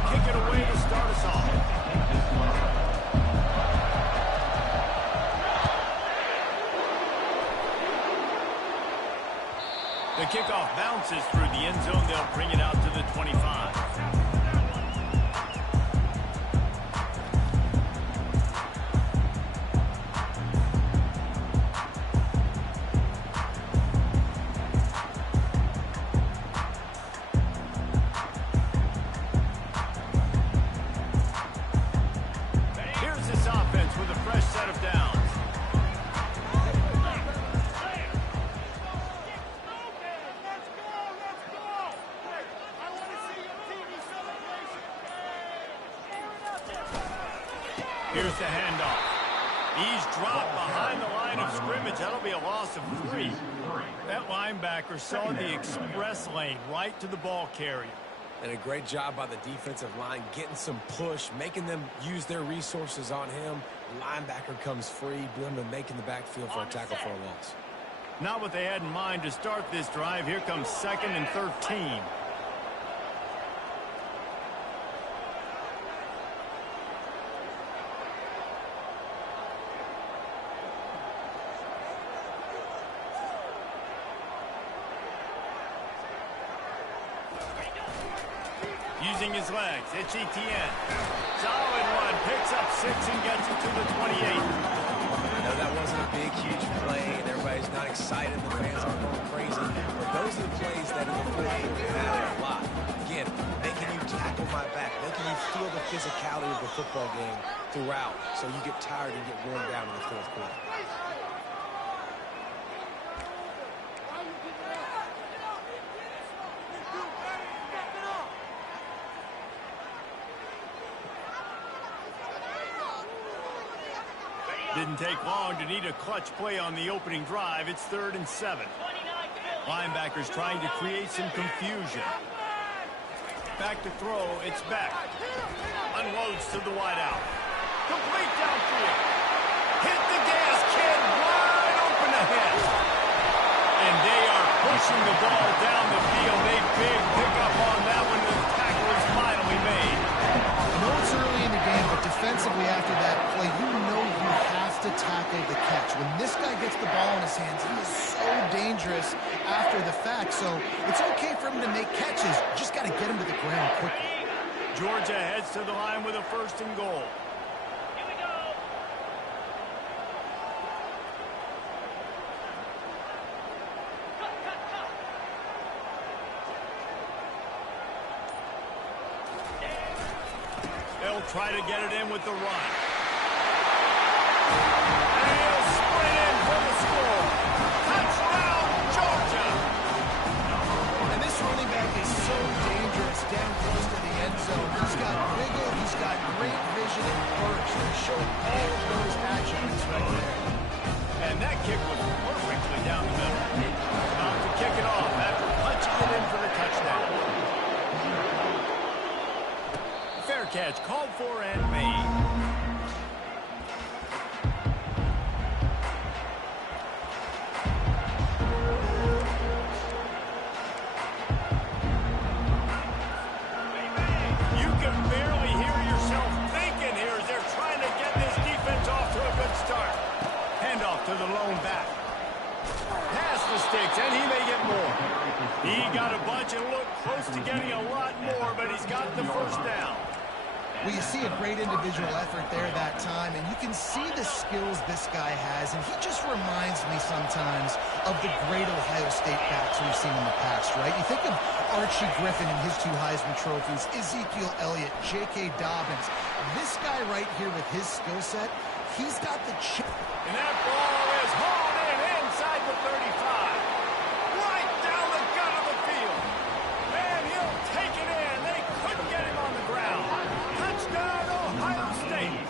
will kick it away to start us off. The kickoff bounces through the end zone. They'll bring it out to the 25. Here's this offense with a fresh set of downs. Here's the handoff. He's dropped behind the line of scrimmage. That'll be a loss of 3. That linebacker saw the express lane right to the ball carrier. And a great job by the defensive line getting some push, making them use their resources on him. The linebacker comes free, doing the making the backfield for a tackle for a loss. Not what they had in mind to start this drive. Here comes 2nd and 13. Using his legs, it's Etienne. Solid run, picks up 6 and gets it to the 28. I know that wasn't a big, huge play, and everybody's not excited. The fans aren't going crazy. But those are the plays that in the fourth quarter matter a lot. Again, making you tackle my back, making you feel the physicality of the football game throughout, so you get tired and get worn down in the fourth quarter. Didn't take long to need a clutch play on the opening drive. It's 3rd and 7. Linebackers trying to create some confusion. Back to throw, it's back. Unloads to the wideout. Complete downfield. Hit the gas, kid, wide open ahead. And they are pushing the ball down the field. A big pickup on that one. The tackle is finally made. I know it's early in the game, but defensively after that play, you know you have to tackle the catch. When this guy gets the ball in his hands, he is so dangerous after the fact. So it's okay for him to make catches. Just got to get him to the ground quickly. Georgia heads to the line with a 1st and goal. Here we go. They'll try to get it in with the run. And he'll sprint in for the score. Touchdown, Georgia! And this running back is so dangerous down close to the end zone. He's got wiggle, he's got great vision and burst. He's showing all of those attributes right there. And that kick was perfectly down the middle. About to kick it off after punching it in for the touchdown. Fair catch called for and made. You can barely hear yourself thinking here as they're trying to get this defense off to a good start. Handoff to the lone back. Pass the sticks, and he may get more. He got a bunch and looked close to getting a lot more, but he's got the 1st down. Well, you see a great individual effort there that time, and you can see the skills this guy has, and he just reminds me sometimes of the great Ohio State backs we've seen in the past, right? You think of Archie Griffin and his 2 Heisman trophies, Ezekiel Elliott, J.K. Dobbins. This guy right here with his skill set, he's got the chip. And that ball is hauled in inside the 35. Right down the gut of the field. Man, he'll take it in. They couldn't get him on the ground. Touchdown, Ohio State.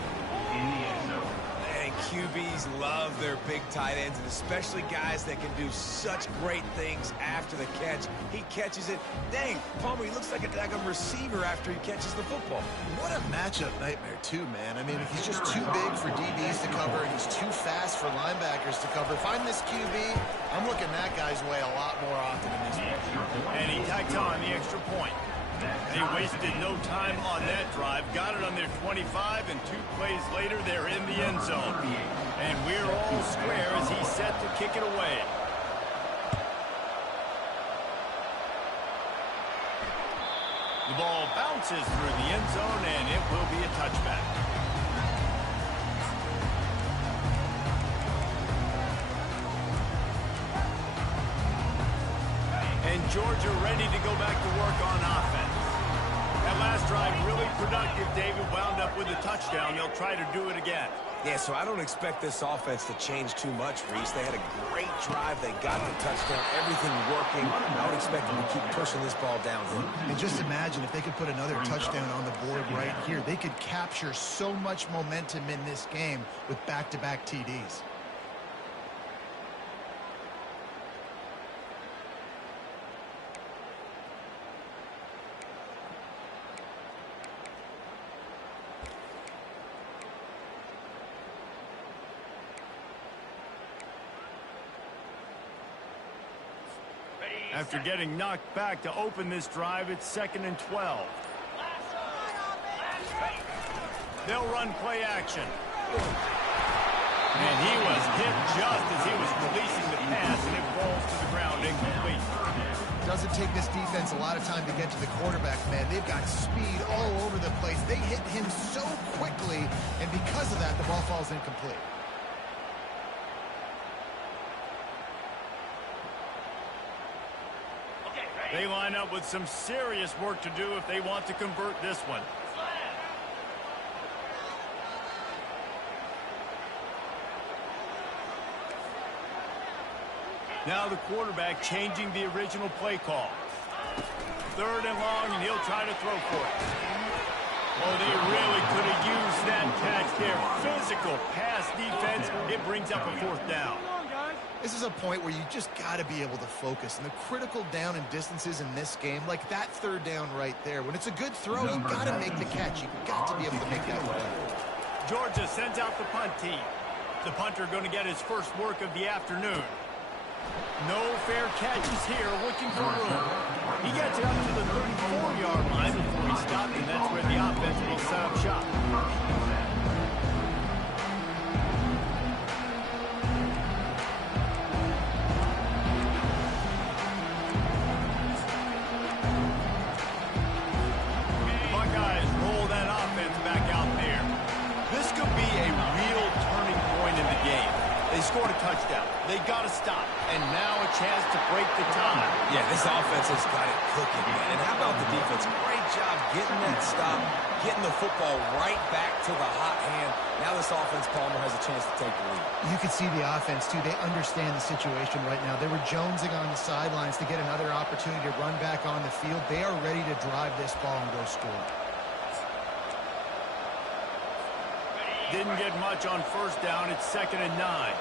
And QBs love their big tight ends, and especially guys that can do such great things after the catch. He catches it. Dang, Palmer, he looks like a receiver after he catches the football. What a matchup nightmare, too, man. I mean, he's just too big for DBs to cover, and he's too fast for linebackers to cover. If I'm this QB, I'm looking that guy's way a lot more often in this one. And he tacks on the extra point. They wasted no time on that drive. Got it on their 25, and 2 plays later, they're in the end zone. And we're all square as he's set to kick it away. The ball bounces through the end zone, and it will be a touchback. And Georgia ready to go back to work on offense. That last drive really productive. David wound up with a touchdown. They'll try to do it again. Yeah, so I don't expect this offense to change too much, Reese. They had a great drive. They got the touchdown. Everything working. I would expect them to keep pushing this ball downhill. And just imagine if they could put another touchdown on the board right here. They could capture so much momentum in this game with back-to-back TDs. After getting knocked back to open this drive, it's 2nd and 12. They'll run play action. And he was hit just as he was releasing the pass, and it falls to the ground incomplete. Doesn't take this defense a lot of time to get to the quarterback, man. They've got speed all over the place. They hit him so quickly, and because of that, the ball falls incomplete. They line up with some serious work to do if they want to convert this one. Now the quarterback changing the original play call. 3rd and long, and he'll try to throw for it. Oh, they really could have used that catch there. Physical pass defense. It brings up a 4th down. This is a point where you just got to be able to focus. And the critical down and distances in this game, like that 3rd down right there, when it's a good throw, you got to make the catch. You got to be able to make that play. Georgia sends out the punt team. The punter going to get his first work of the afternoon. No fair catches here, looking for room. He gets it up to the 34-yard line before he stopped, and that's where the offense will set up shop. Buckeyes roll that offense back out there. This could be a real turning point in the game. They scored a touchdown. They got to stop. And now a chance to break the tie. Yeah, this offense has got it cooking, man. And how about the defense? Great job getting that stop, getting the football right back to the hot hand. Now this offense, Palmer, has a chance to take the lead. You can see the offense, too. They understand the situation right now. They were jonesing on the sidelines to get another opportunity to run back on the field. They are ready to drive this ball and go score. Didn't get much on 1st down. It's 2nd and 9.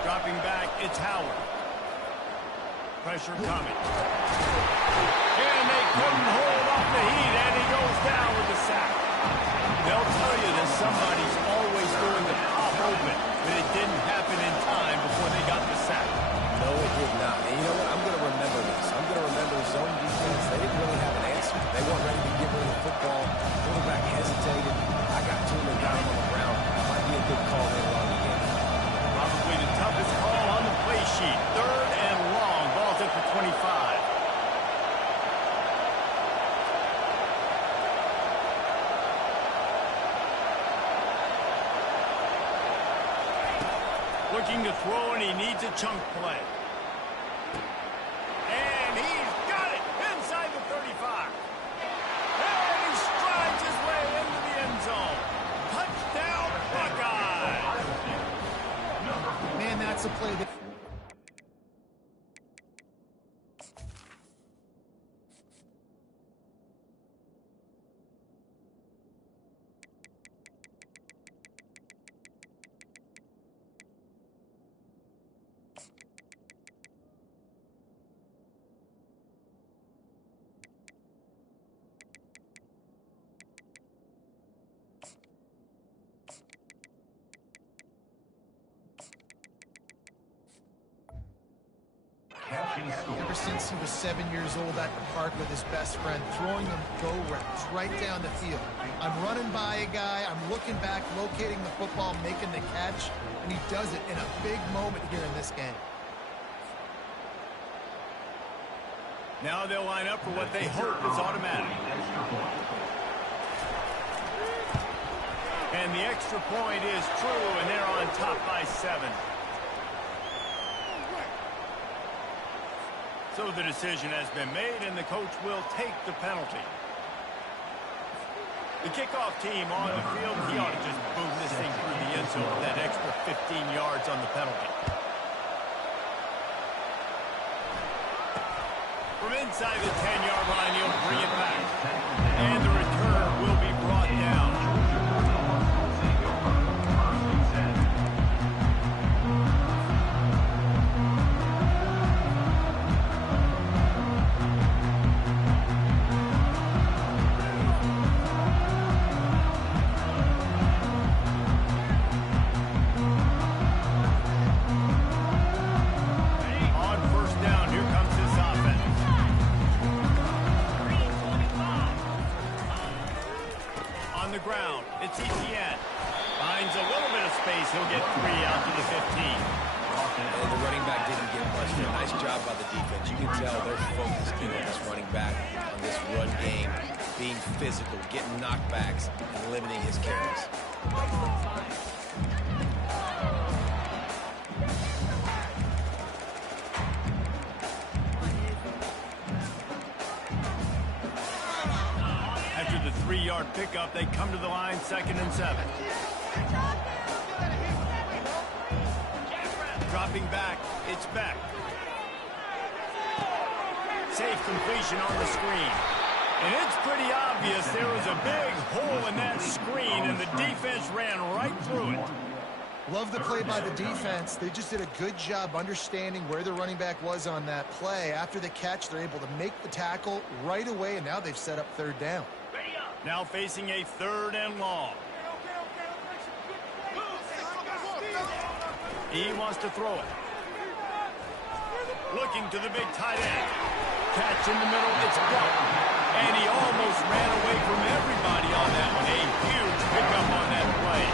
Dropping back, it's Howard. Pressure coming. And they couldn't hold off the heat, and he goes down with the sack. They'll tell you that somebody's always going to pop open, but it didn't happen in time before they got the sack. No, it did not. And you know what? I'm going to remember this. I'm going to remember zone defense. They didn't really have an answer. They weren't ready to give rid of the football. Quarterback hesitated. I got to him and got him on the ground. Might be a good call later on in the game. Probably the toughest call on the play sheet. 3rd and long. Ball's at the 25. Looking to throw, and he needs a chunk play. And he's got it inside the 35. And he strides his way into the end zone. Touchdown, Buckeyes! Man, that's a play that... Ever since he was 7 years old at the park with his best friend, throwing them go routes right down the field. I'm running by a guy, I'm looking back, locating the football, making the catch, and he does it in a big moment here in this game. Now they'll line up for what they hope is automatic. And the extra point is true, and they're on top by 7. So the decision has been made, and the coach will take the penalty. The kickoff team on the field, he ought to just boom this thing through the end zone with that extra 15 yards on the penalty. From inside the 10-yard line, he'll bring it back. And the return will be brought down. He'll get 3 out to the 15. And the running back didn't get much there. Nice job by the defense. You can tell they're focused in on this running back, on this run game, being physical, getting knockbacks, and limiting his carries. After the 3-yard pickup, they come to the line, 2nd and 7. Dropping back, it's Beck. Safe completion on the screen. And it's pretty obvious there was a big hole in that screen, and the defense ran right through it. Love the play by the defense. They just did a good job understanding where the running back was on that play. After the catch, they're able to make the tackle right away, and now they've set up 3rd down. Now facing a 3rd and long. He wants to throw it. Looking to the big tight end. Catch in the middle, it's blocked. And he almost ran away from everybody on that one. A huge pickup on that play.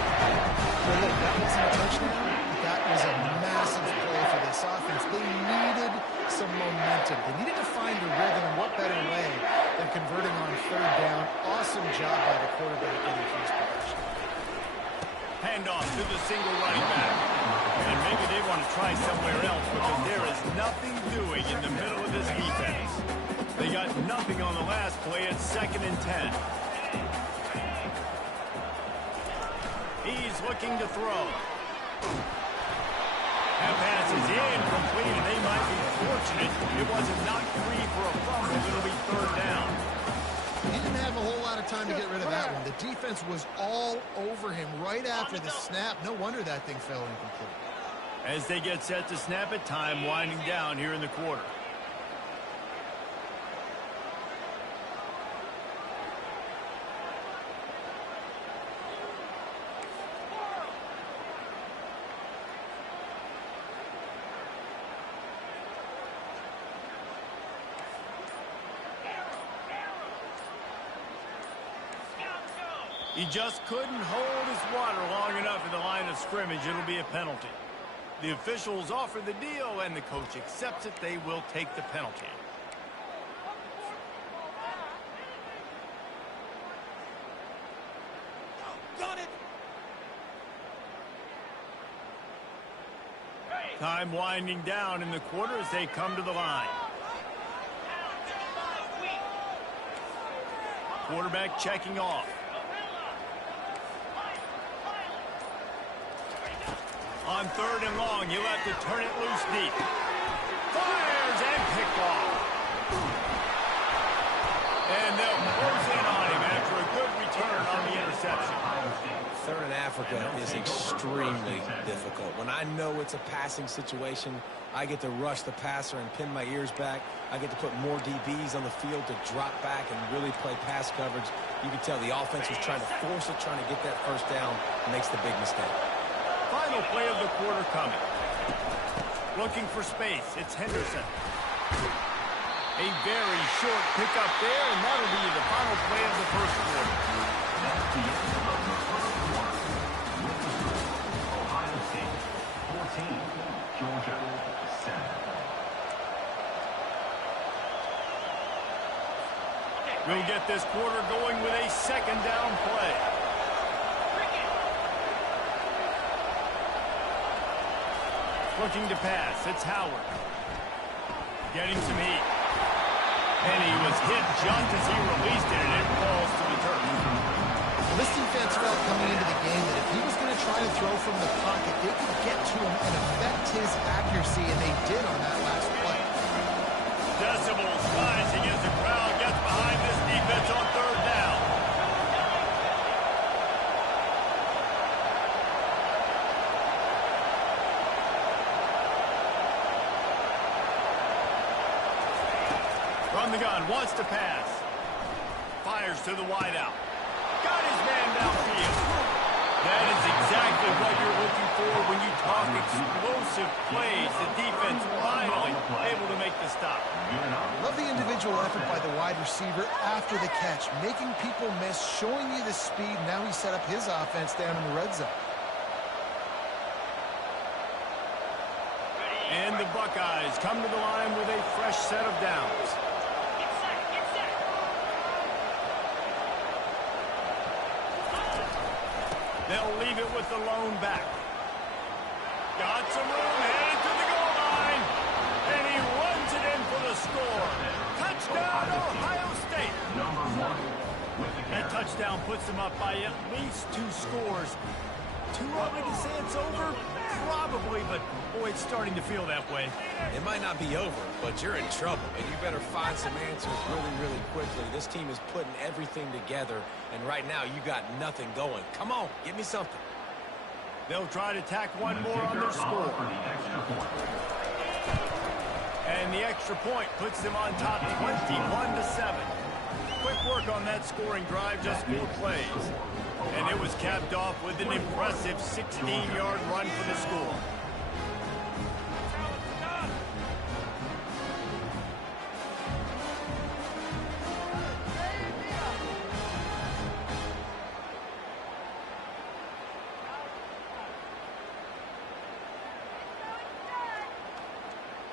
Well, look, that wasn't a touchdown. That was a massive play for this offense. They needed some momentum. They needed to find a rhythm, and what better way than converting on 3rd down. Awesome job by the quarterback getting his possession. Handoff to the single running back. And maybe they want to try somewhere else because there is nothing doing in the middle of this defense. They got nothing on the last play. It's 2nd and 10. He's looking to throw. That pass is incomplete, and they might be fortunate it wasn't knocked free for a fumble. It'll be 3rd down. He didn't have a whole lot of time to get rid of that one. The defense was all over him right after the snap. No wonder that thing fell incomplete. As they get set to snap it, time winding down here in the quarter. He just couldn't hold his water long enough in the line of scrimmage. It'll be a penalty. The officials offer the deal, and the coach accepts it. They will take the penalty. Got it. Time winding down in the quarter as they come to the line. Quarterback checking off. On 3rd and long, he'll have to turn it loose deep. Fires and picked off. And they'll close in on him after a good return on the interception. 3rd and Africa is extremely difficult. When I know it's a passing situation, I get to rush the passer and pin my ears back. I get to put more DBs on the field to drop back and really play pass coverage. You can tell the offense was trying to force it, trying to get that 1st down, makes the big mistake. Final play of the quarter coming. Looking for space. It's Henderson. A very short pickup there, and that'll be the final play of the first quarter. That's the end of the first quarter. With the score, Ohio State 14, Georgia 7. We'll get this quarter going with a second down play. Looking to pass. It's Howard. Getting some heat. And he was hit just as he released it, and it falls to the turf. Well, this defense felt coming into the game that if he was going to try to throw from the pocket, they could get to him and affect his accuracy, and they did on that last play. Decibels rising as the crowd gets behind this defense on third down. From the gun, wants to pass. Fires to the wideout. Got his man downfield. That is exactly what you're looking for when you talk explosive plays. The defense finally able to make the stop. Love the individual effort by the wide receiver after the catch, making people miss, showing you the speed. Now he set up his offense down in the red zone. And the Buckeyes come to the line with a fresh set of downs. They'll leave it with the lone back. Got some room, headed to the goal line. And he runs it in for the score. Touchdown, Ohio State. That touchdown puts them up by at least 2 scores. Too early to say it's over? Probably, but boy, it's starting to feel that way. It might not be over, but you're in trouble, and you better find some answers really, really quickly. This team is putting everything together, and right now you got nothing going. Come on, give me something. They'll try to tack one more on their score. And the extra point puts them on top 21-7. Quick work on that scoring drive, just 4 plays. And it was capped off with an impressive 16-yard run for the score.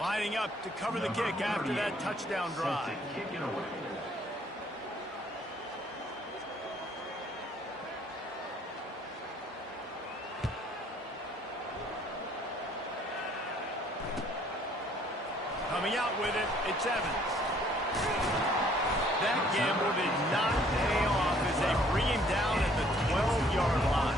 Lining up to cover the kick after that touchdown drive. Coming out with it, it's Evans. That gamble did not pay off as they bring him down at the 12-yard line.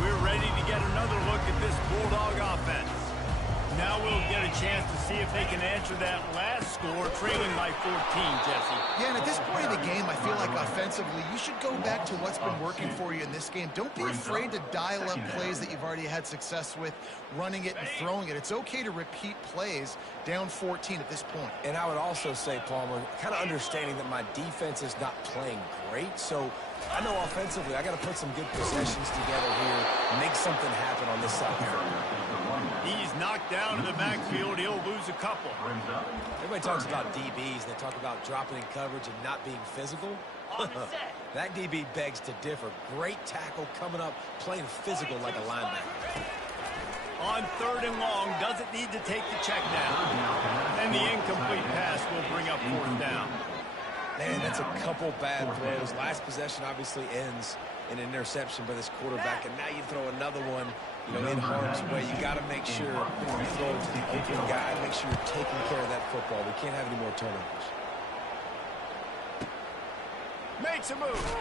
We're ready to get another look at this Bulldog offense. Now we'll get a chance to see if they can answer that last score, trailing by 14, Jesse. Yeah, and at this point of the game, I feel like offensively, you should go back to what's been working for you in this game. Don't be afraid to dial up plays that you've already had success with, running it and throwing it. It's okay to repeat plays down 14 at this point. And I would also say, Palmer, kind of understanding that my defense is not playing great, so I know offensively I got to put some good possessions together here, make something happen on this side of the field. He's knocked down in the backfield. He'll lose a couple. Everybody talks about DBs. They talk about dropping in coverage and not being physical. That DB begs to differ. Great tackle coming up, playing physical like a linebacker. On 3rd and long, doesn't need to take the check down. And the incomplete pass will bring up 4th down. Man, that's a couple bad throws. Last possession obviously ends in an interception by this quarterback, and now you throw another one, in harm's way. You got to make sure you throw it to the open guy, make sure you're taking care of that football. We can't have any more turnovers. Makes a move.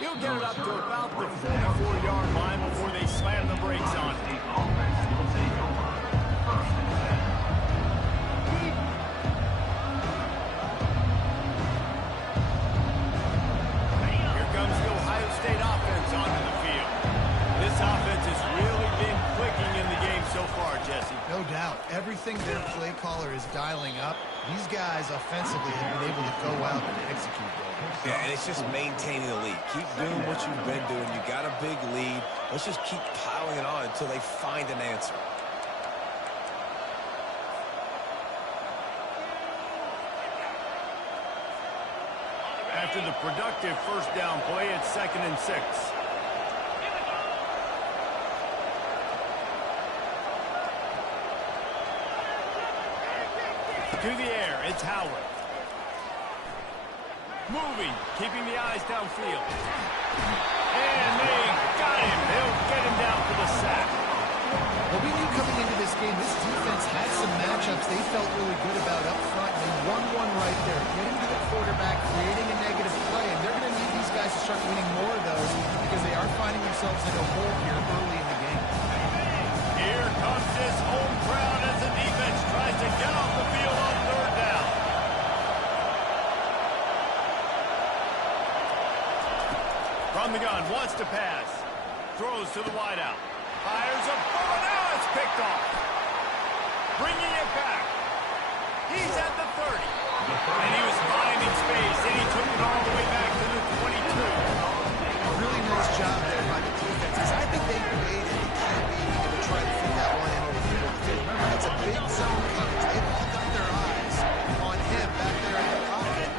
He'll get it up to about the 44-yard line before they slam the brakes on it. Here comes the Ohio State offense onto the field. This offense has really been clicking in the game so far, Jesse. No No doubt. Everything their play caller is dialing up, these guys offensively have been able to go out and execute goals. Yeah, and it's just maintaining the lead. Keep doing what you've been doing. You got a big lead. Let's just keep piling it on until they find an answer. After the productive first down play, it's 2nd and 6. To the air, it's Howard. Moving, keeping the eyes downfield. And they got him. They'll get him down for the sack. Well, we knew coming into this game, this defense had some matchups they felt really good about up front. They won one right there, getting to the quarterback, creating a negative play, and they're going to need these guys to start winning more of those because they are finding themselves in a hole here early in the game. Here comes this home crowd as the defense tries to get off the field on 3rd down. From the gun, wants to pass. Throws to the wideout. Fires a bullet. Now it's picked off. Bringing it back. He's at the 30. And he was finding space, and he took it all the way back to the 22. A really nice job there by the defenses. I think they created the QB to try to fit that one in over the middle. Remember, that's a big zone coverage. They've all got their eyes on him back there in the pocket.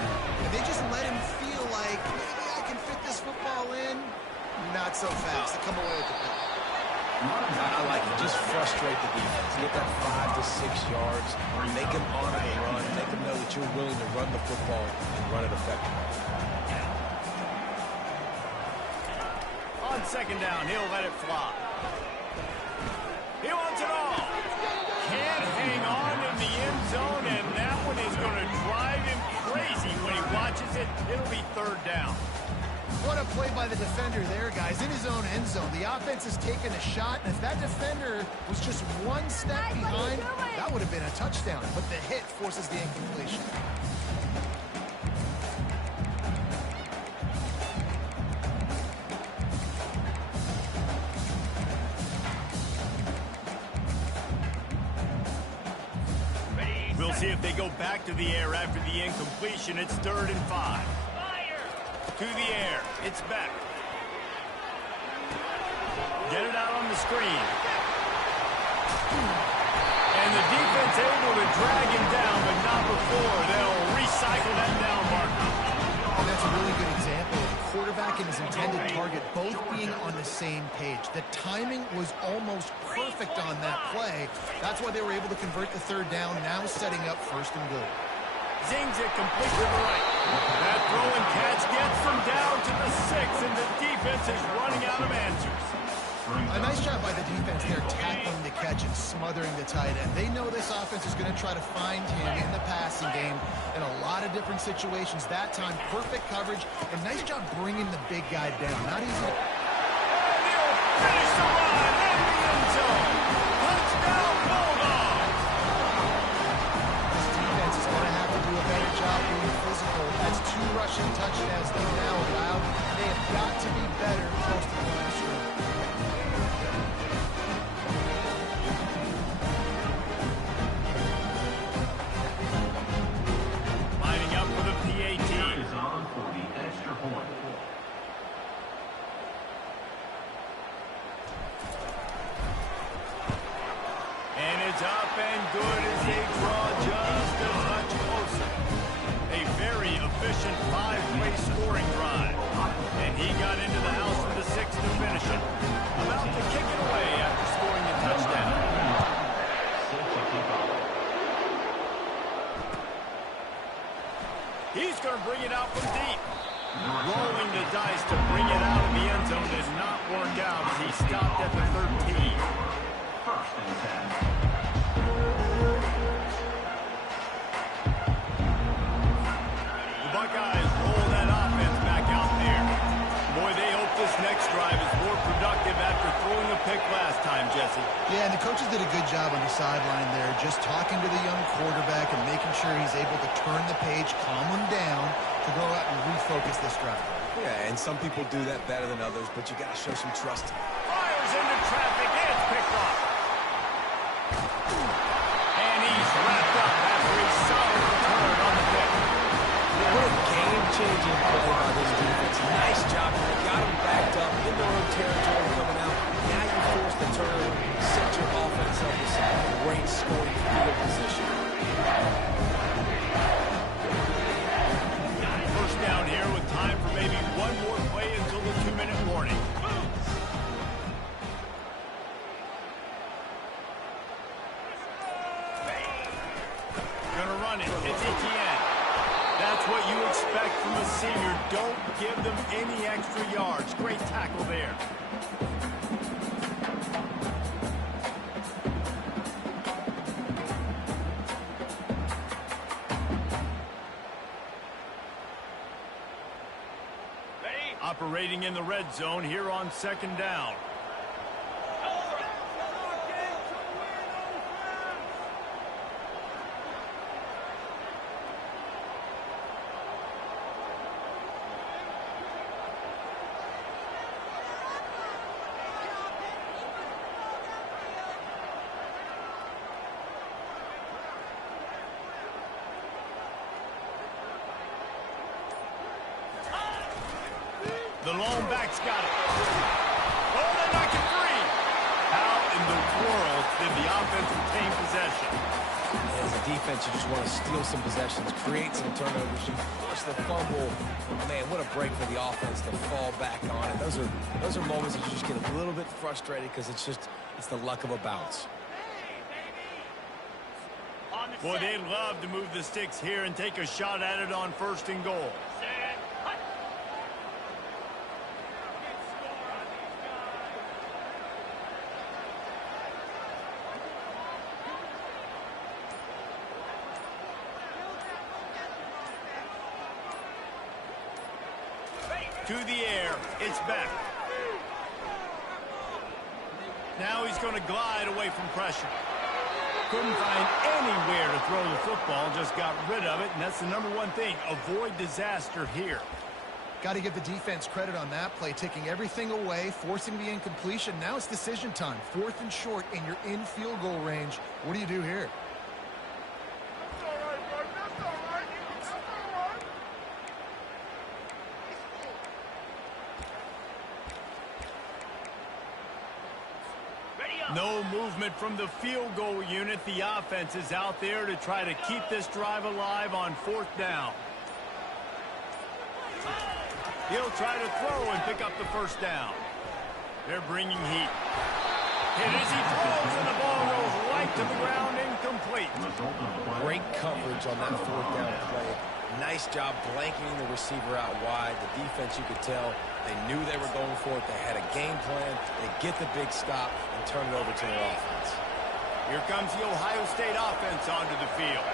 And they just let him feel like, maybe I can fit this football in. Not so fast. They come away with the pick. I like it. Just frustrate the defense. Get that 5 to 6 yards. Make them honor the run. Make them know that you're willing to run the football and run it effectively. On 2nd down, he'll let it fly. He wants it all. Can't hang on in the end zone, and that one is going to drive him crazy when he watches it. It'll be 3rd down. What a play by the defender there, guys. In his own end zone, the offense has taken a shot, and if that defender was just one step behind, that would have been a touchdown. But the hit forces the incompletion. We'll see if they go back to the air after the incompletion. It's 3rd and 5. To the air. It's back. Get it out on the screen. And the defense able to drag him down, but not before. They'll recycle that down marker. And that's a really good example of the quarterback and his intended target both being on the same page. The timing was almost perfect on that play. That's why they were able to convert the 3rd down, now setting up 1st and goal. Zings it complete to the right. That throw and catch gets them down to the 6, and the defense is running out of answers. A nice job by the defense there, tackling the catch and smothering the tight end. They know this offense is going to try to find him in the passing game in a lot of different situations. That time, perfect coverage, and nice job bringing the big guy down. Not easy. And he'll finish the run in the end zone. Touchdown, Bulldogs! This defense is going to have to do a better job being physical. That's 2 rushing touchdowns they've now allowed. They have got to be better close to the line of scrimmage. Lining up for the PAT. Is on for the extra point. And it's up and good as they draw just a touch closer. A very efficient 5-play scoring drive. And he got into the house for the 6th to finish it. About to kick it away after scoring the touchdown. He's going to bring it out from deep. Rolling the dice to bring it out of the end zone did not work out as he stopped at the 13. 1st and 10. The Buckeyes roll that offense back out there. Boy, they hope this next drive is more productive after throwing a pick last time, Jesse. Yeah, and the coaches did a good job on the sideline there, just talking to the young quarterback and making sure he's able to turn the page, calm him down, to go out and refocus this drive. Yeah, and some people do that better than others, but you got to show some trust. Fires into traffic, and it's picked off. turnover, set your offense up with some great scoring field position. First down here with time for maybe one more play until the 2-minute warning. Gonna run it. It's Etienne. That's what you expect from a senior. Don't give them any extra yards. Great tackle there. Operating in the red zone here on second down. The lone back's got it. Oh, they knock it free. How in the world did the offense retain possession? As a defense, you just want to steal some possessions, create some turnovers, you force the fumble. Man, what a break for the offense to fall back on it. Those are moments that you just get a little bit frustrated because it's the luck of a bounce. Boy, they'd love to move the sticks here and take a shot at it on 1st and goal. To the air, it's back. Now he's going to glide away from pressure. Couldn't find anywhere to throw the football, just got rid of it, and that's the #1 thing. Avoid disaster here. Got to give the defense credit on that play, taking everything away, forcing the incompletion. Now it's decision time. 4th and short, and you're in field goal range. What do you do here? No movement from the field goal unit. The offense is out there to try to keep this drive alive on 4th down. He'll try to throw and pick up the 1st down. They're bringing heat. Hit as he throws, and the ball goes right to the ground, incomplete. Great coverage on that 4th down play. Nice job blanketing the receiver out wide. The defense, you could tell, they knew they were going for it. They had a game plan. They get the big stop and turn it over to their offense. Here comes the Ohio State offense onto the field.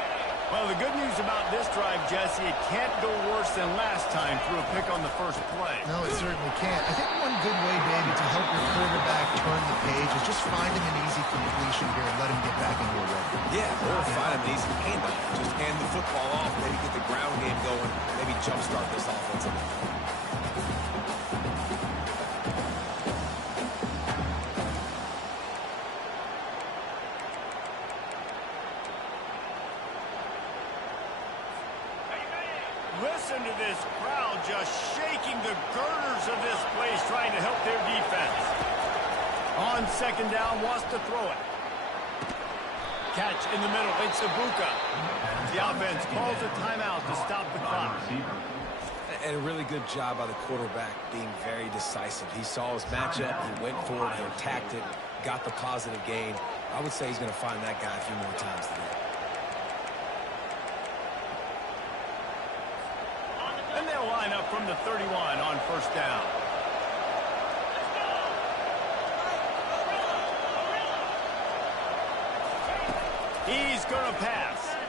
Well, the good news about this drive, Jesse, it can't go worse than last time through a pick on the first play. No, it certainly can't. I think one good way, David, to help your quarterback turn the page is just find him an easy completion here and let him get back into a rhythm. Yeah, or find him an easy handoff. Just hand the football off, maybe get the ground game going, maybe jumpstart this offense. Listen to this crowd just shaking the girders of this place, trying to help their defense. On 2nd down, wants to throw it. Catch in the middle, it's Ibuka. The offense calls a timeout to stop the clock. And a really good job by the quarterback being very decisive. He saw his matchup, he went for it, he attacked it, got the positive gain. I would say he's going to find that guy a few more times today. And they'll line up from the 31 on 1st down. He's going to pass.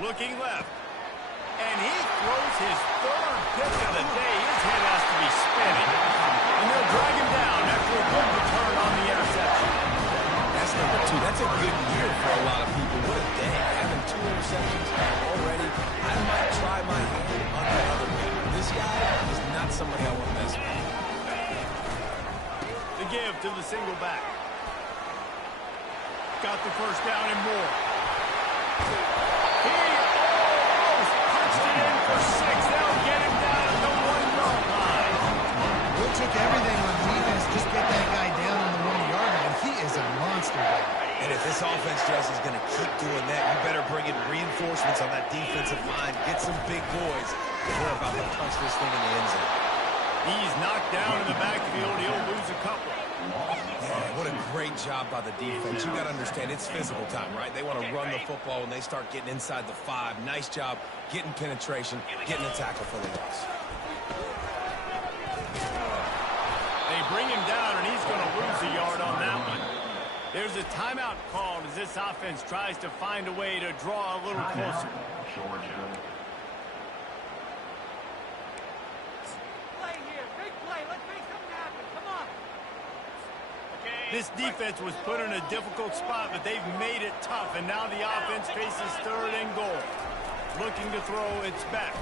Looking left. And he throws his 3rd pick of the day. His head has to be spinning. And they'll drag him down after a good return on the interception. That's #2. That's a good year for a lot of people. What a day. Having 2 interceptions already. I might try my hand on that other guy. This guy is not somebody I want to mess with. The give to the single back. Got the 1st down and more. He almost punched it in for 6. They'll get him down at the 1-yard line. It took everything on defense. Just get that guy down on the 1-yard line. He is their game. And if this offense, Jesse, is going to keep doing that, you better bring in reinforcements on that defensive line. Get some big boys. They're about to punch this thing in the end zone. He's knocked down in the backfield. He'll lose a couple. Yeah, what a great job by the defense. You got to understand, it's physical time, right? They want to run the football when they start getting inside the 5. Nice job getting penetration, getting a tackle for the loss. They bring him down, and he's going to lose a yard on that one. There's a timeout called as this offense tries to find a way to draw a little closer. Georgia. Play here, big play. Let's make something happen. Come on. This defense was put in a difficult spot, but they've made it tough, and now the offense faces 3rd and goal. Looking to throw, it's back.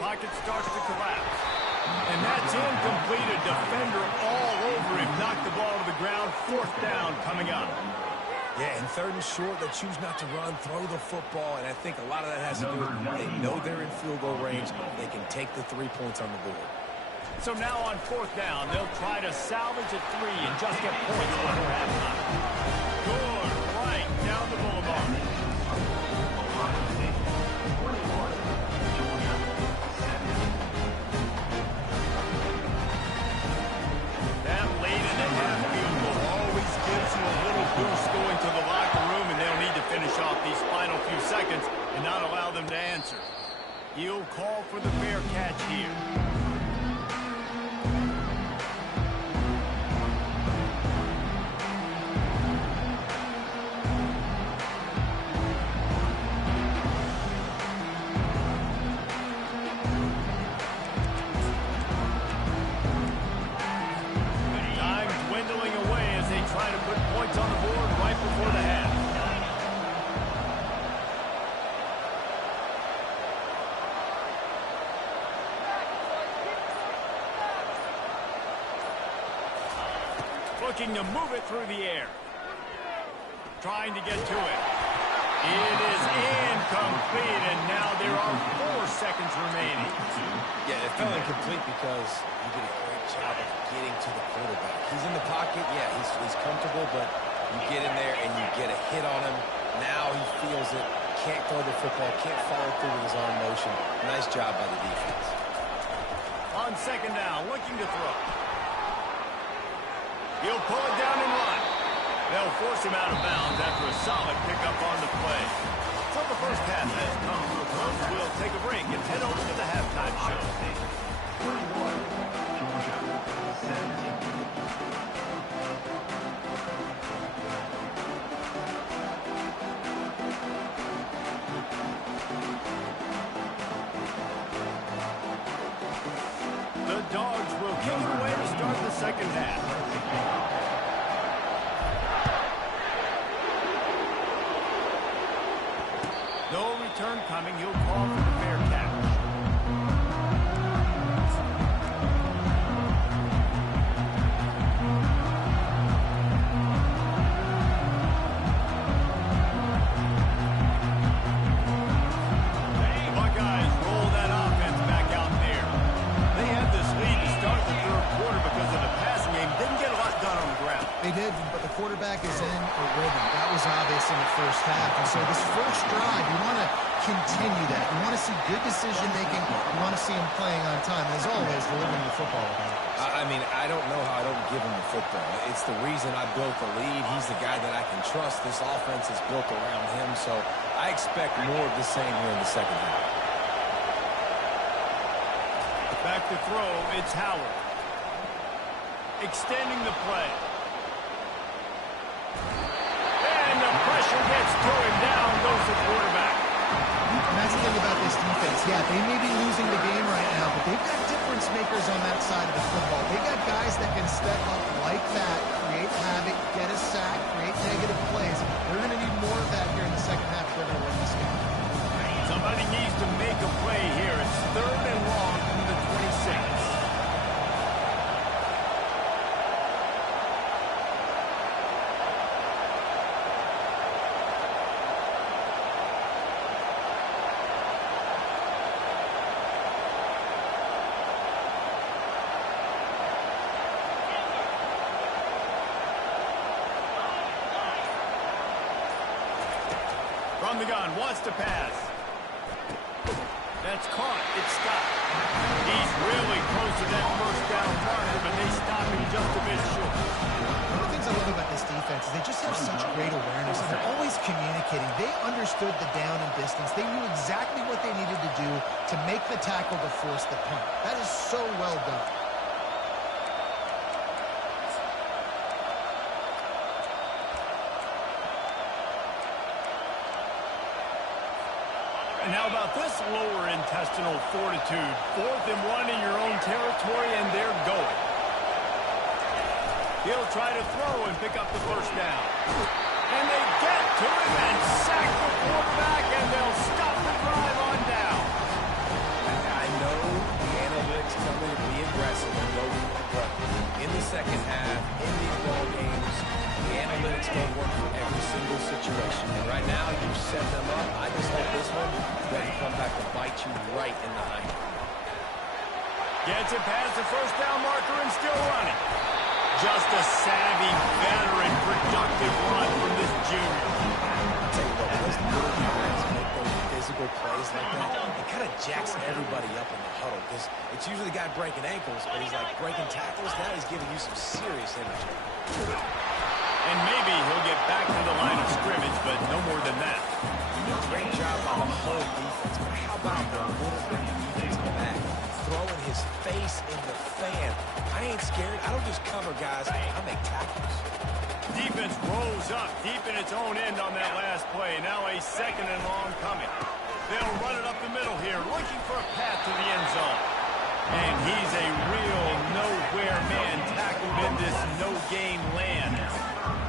Pocket starts to collapse. And that's incomplete. A defender all over him. Knocked the ball to the ground. 4th down coming up. Yeah, and 3rd and short, they choose not to run, throw the football, and I think a lot of that has to do with they know they're in field goal range. They can take the 3 points on the board. So now on 4th down, they'll try to salvage a 3 and just get points before halftime. Good, right down the boulevard. Ohio State 21, Georgia 7. That late in the half field goal always gives you a little boost going to the locker room, and they'll need to finish off these final few seconds and not allow them to answer. He'll call for the fair catch here. Trying to put points on the board right before the half. Looking to move it through the air. Trying to get to it. It is incomplete, and now there are 4 seconds remaining. Yeah, it fell incomplete because he did a great job of getting to the quarterback. He's in the pocket, yeah, he's comfortable, but you get in there and you get a hit on him. Now he feels it, can't throw the football, can't follow through with his arm motion. Nice job by the defense. On 2nd down, looking to throw. He'll pull it down and run. They'll force him out of bounds after a solid pickup on the play. So the first half has come to a close. We'll take a break and head over to the halftime show. 21, Georgia 17. The Dogs will kick it away to start the second half. No return coming. He'll call for the fair catch. Buckeyes roll that offense back out there. They had this lead to start the 3rd quarter because of the passing game. Didn't get a lot done on the ground. They did, but the quarterback is in a rhythm. That was obvious in the first half. And so this first drive, you want to continue that. You want to see good decision-making. You want to see him playing on time. As always, delivering the football. I mean, I don't know how I don't give him the football. It's the reason I built the lead. He's the guy that I can trust. This offense is built around him, so I expect more of the same here in the second half. Back to throw, it's Howard. Extending the play. And the pressure gets to him. Down goes the quarterback. And that's the thing about this defense. Yeah, they may be losing the game right now, but they've got difference makers on that side of the football. They got guys that can step up like that, create havoc, get a sack, create negative plays. They're going to need more of that here in the second half if they're going to win this game. Somebody needs to make a play here. It's 3rd and long from the 26. From the gun, wants to pass. That's caught. It's stopped. He's really close to that first down marker, but they stop him just a bit short. One of the things I love about this defense is they just have such great awareness, and they're always communicating. They understood the down and distance. They knew exactly what they needed to do to make the tackle to force the punt. That is so well done. And how about this lower intestinal fortitude? 4th and 1 in your own territory, and they're going. He'll try to throw and pick up the first down. And they get to him and sack the quarterback, and they'll stop the drive on down. I know the analytics tell me to be aggressive and go for it, but in the second half, in these ball games, the analytics don't work for every single situation. And right now, you set them up. I just hope this one doesn't come back to bite you right in the hind. Gets it past the first down marker and still running. Just a savvy, veteran, productive run from this junior. I'll tell you what, when those little guys make those physical plays like that, it kind of jacks everybody up in the huddle, because it's usually the guy breaking ankles, but he's like breaking tackles. Now he's giving you some serious energy. And maybe he'll get back to the line of scrimmage, but no more than that. Great job by the whole defense, but how about the little bit defensive back throwing his face in the fan? I ain't scared. I don't just cover guys. I make tackles. Defense rolls up deep in its own end on that last play. Now a 2nd and long coming. They'll run it up the middle here, looking for a path to the end zone. And he's a real nowhere man tackled in this no-game land.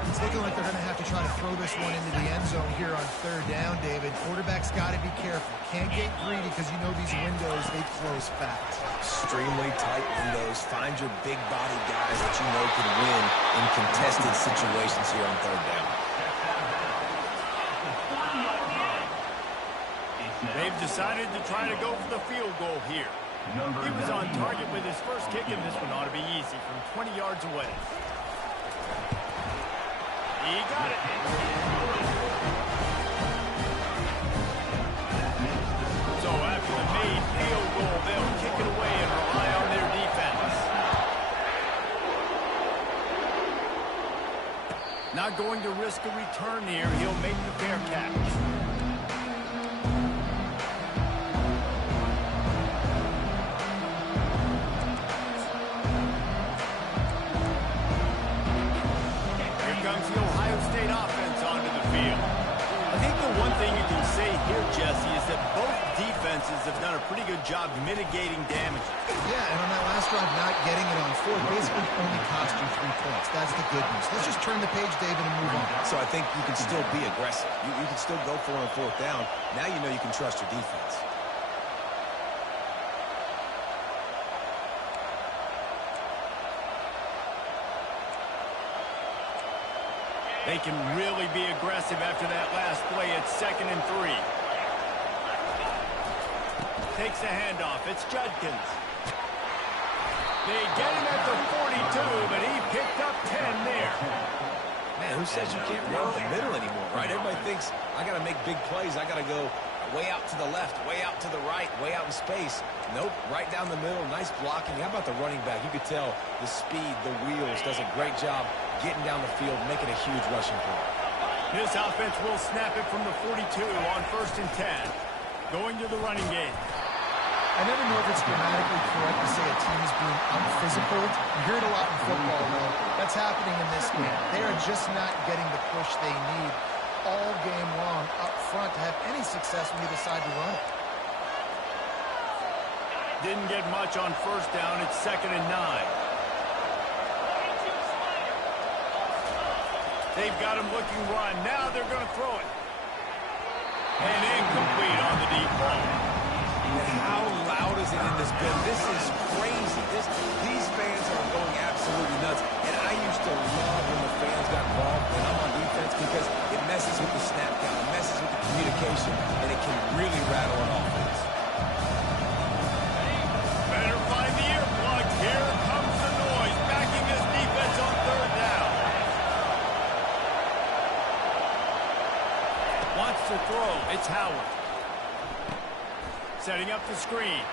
It's looking like they're going to have to try to throw this one into the end zone here on 3rd down, David. Quarterback's got to be careful. Can't get greedy because you know these windows, they close fast. Extremely tight windows. Find your big body guys that you know can win in contested situations here on 3rd down. They've decided to try to go for the field goal here. He was on target with his first kick, and this one ought to be easy from 20 yards away. He got it. So after the made field goal, they'll kick it away and rely on their defense. Not going to risk a return here. He'll make the fair catch. Offense onto the field. I think the one thing you can say here, Jesse, is that both defenses have done a pretty good job mitigating damage. Yeah, and on that last drive, not getting it on 4th basically only cost you 3 points. That's the good news. Let's just turn the page, David, and move on. So I think you can still be aggressive. You can still go for it on 4th down. Now you know you can trust your defense. They can really be aggressive after that last play. It's 2nd and 3. Takes the handoff. It's Judkins. They get him at the 42, but he picked up 10 there. Man, who says you can't run the middle anymore, right? Everybody thinks, I got to make big plays. I got to go way out to the left, way out to the right, way out in space. Nope, right down the middle. Nice blocking. How about the running back? You could tell the speed, the wheels, does a great job getting down the field, making a huge rushing play. This offense will snap it from the 42 on 1st and 10. Going to the running game. I never know if it's grammatically correct to say a team is being unphysical. You hear it a lot in football, though. That's happening in this game. They are just not getting the push they need all game long up front to have any success when you decide to run it. Didn't get much on 1st down. It's 2nd and 9. They've got him looking run. Now they're going to throw it. And incomplete on the deep ball. How loud is it in this building? This is crazy. These fans are going absolutely nuts. And I used to love when the fans got involved when I'm on defense because it messes with the snap count, it messes with the communication, and it can really rattle an offense. Better find the earplugs. Here comes the noise, backing this defense on 3rd down. Wants to to throw. It's Howard. Setting up the screen.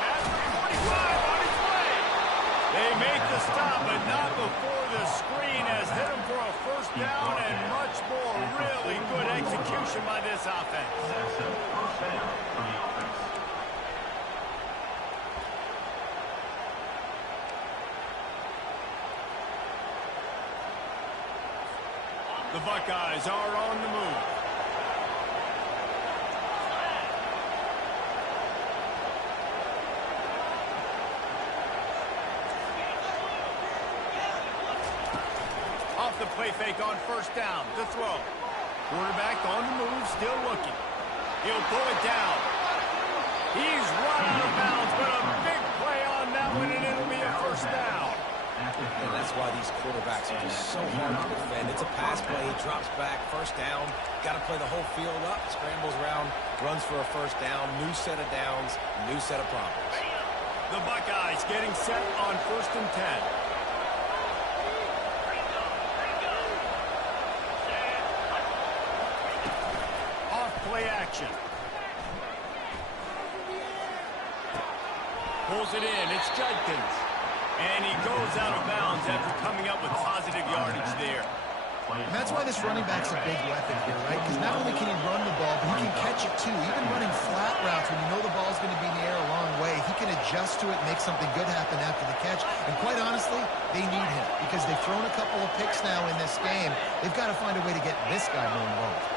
At the 45 on his way. They make the stop, but not before the screen has hit him for a first down and much more. Really good execution by this offense. That's a first down for the offense. The Buckeyes are on the move. Off the play fake on first down. The throw. Quarterback on the move, still looking. He'll pull it down. He's run out of bounds, but a big play on that one, and it'll be a first down. And that's why these quarterbacks are just so hard to defend. It's a pass play, drops back, first down. Got to play the whole field up, scrambles around, runs for a first down, new set of downs, new set of problems. The Buckeyes getting set on 1st and 10. Off play action. Pulls it in. It's Judkins. And he goes out of bounds after coming up with positive yardage there. And that's why this running back's a big weapon here, right? Because not only can he run the ball, but he can catch it too. Even running flat routes when you know the ball's going to be in the air a long way, he can adjust to it, make something good happen after the catch. And quite honestly, they need him because they've thrown a couple of picks now in this game. They've got to find a way to get this guy more involved.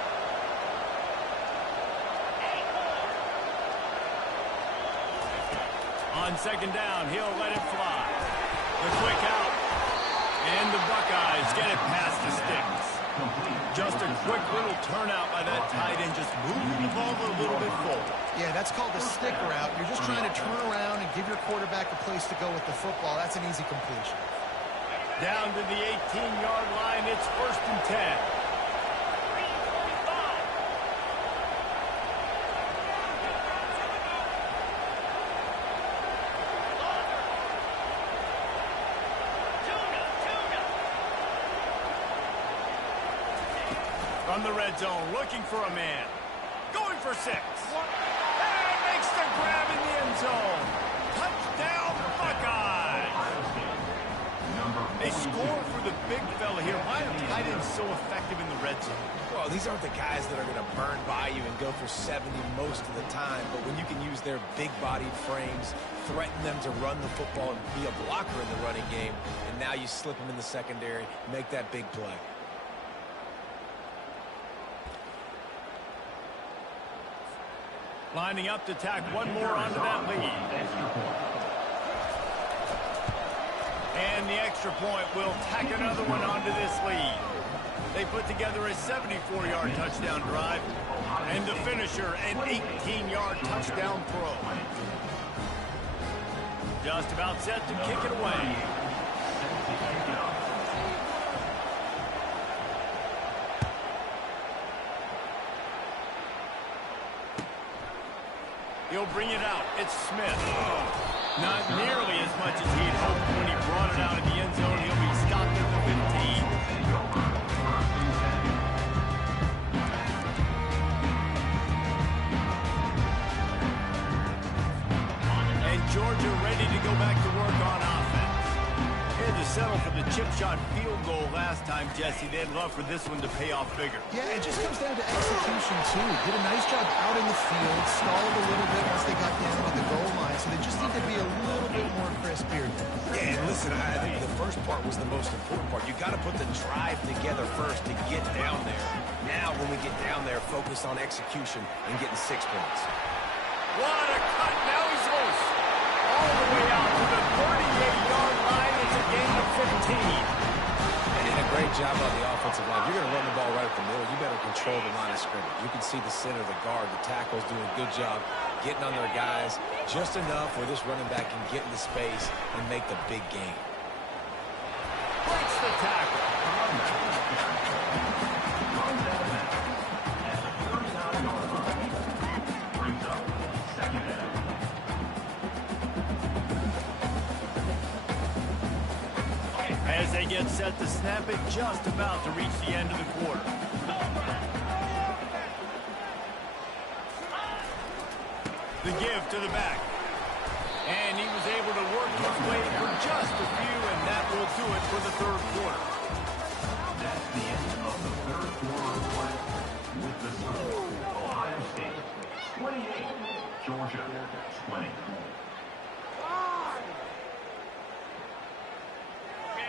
On 2nd down, he'll let it fly. The quick out. And the Buckeyes get it past the sticks. Just a quick little turnout by that tight end, just moving the ball a little bit forward. Yeah, that's called a stick route. You're just trying to turn around and give your quarterback a place to go with the football. That's an easy completion. Down to the 18-yard line, it's 1st and 10. From the red zone, looking for a man. Going for 6. And makes the grab in the end zone. Touchdown, Buckeyes. They score for the big fella here. Why are tight ends so effective in the red zone? Well, these aren't the guys that are going to burn by you and go for 70 most of the time, but when you can use their big-bodied frames, threaten them to run the football and be a blocker in the running game, and now you slip them in the secondary, make that big play. Lining up to tack one more onto that lead. And the extra point will tack another one onto this lead. They put together a 74-yard touchdown drive. And the finisher, an 18-yard touchdown throw. Just about set to kick it away. He'll bring it out. It's Smith. Not nearly as much as he'd hoped when he brought it out of the end zone. He'll be stopped at the 15. And Georgia ready to go back to work on offense. They had to settle for the chip shot field goal last time, Jesse. They'd love for this one to pay off bigger. Yeah, it just comes down to execution, too. Did a nice job out in the field, stalled a little bit once they got down to the goal line, so they just need to be a little bit more crisp here. Yeah, and listen, I think the first part was the most important part. You got to put the drive together first to get down there. Now, when we get down there, focus on execution and getting 6 points. What a cut. Now he's loose. All the way out to the 38-yard line. It's a gain of 15. And a great job on the offensive line. You're going to run the ball right at the middle. You better control the line of scrimmage. You can see the center, the guard, the tackle's doing a good job getting on their guys just enough where this running back can get into space and make the big game. Breaks the tackle. As they get set to snap it, just about to reach the end of the quarter. The give to the back. And he was able to work his way for just a few, and that will do it for the third quarter. That's the end of the third quarter of play. With the score, Ohio State 28, Georgia 20.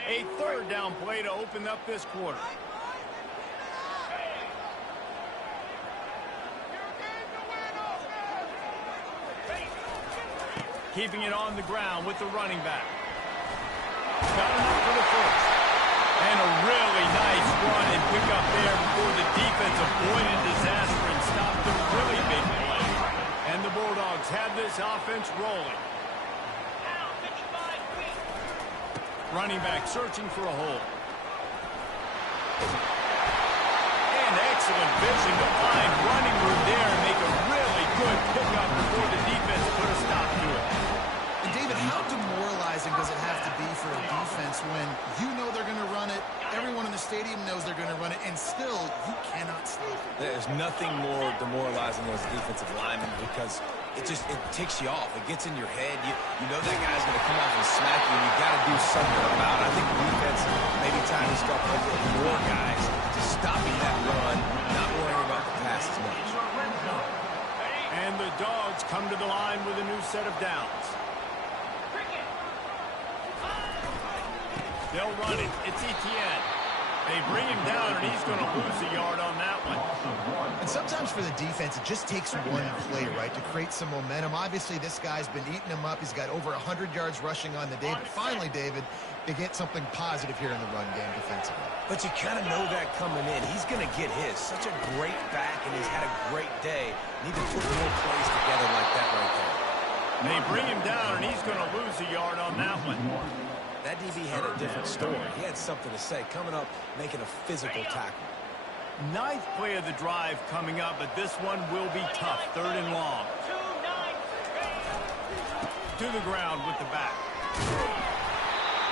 A third down play to open up this quarter. Keeping it on the ground with the running back. Got enough for the first. And a really nice run and pick up there before the defense avoided disaster and stopped a really big play. And the Bulldogs have this offense rolling. Running back searching for a hole. And excellent vision to find running room there and make a really good pickup before the defense put a stop to it. And David, how demoralizing does it have to be for a defense when you know they're going to run it, everyone in the stadium knows they're going to run it, and still you cannot stop it? There's nothing more demoralizing as a defensive lineman because it ticks you off. It gets in your head. You know that guy's going to come off and smack you, and you got to do something about it. I think the defense maybe time to start putting more guys to stopping that run, not worrying about the pass as much. And the Dogs come to the line with a new set of downs. They'll run it. It's Etienne. They bring him down, and he's going to lose a yard on that one. And sometimes for the defense, it just takes one play, right, to create some momentum. Obviously, this guy's been eating him up. He's got over 100 yards rushing on the day. But finally, David, they get something positive here in the run game defensively. But you kind of know that coming in. He's going to get his. Such a great back, and he's had a great day. Need to put more plays together like that right there. They bring him down, and he's going to lose a yard on that one. That DB had a different story. He had something to say. Coming up, making a physical tackle. Ninth play of the drive coming up, but this one will be tough. Third and long. To the ground with the back.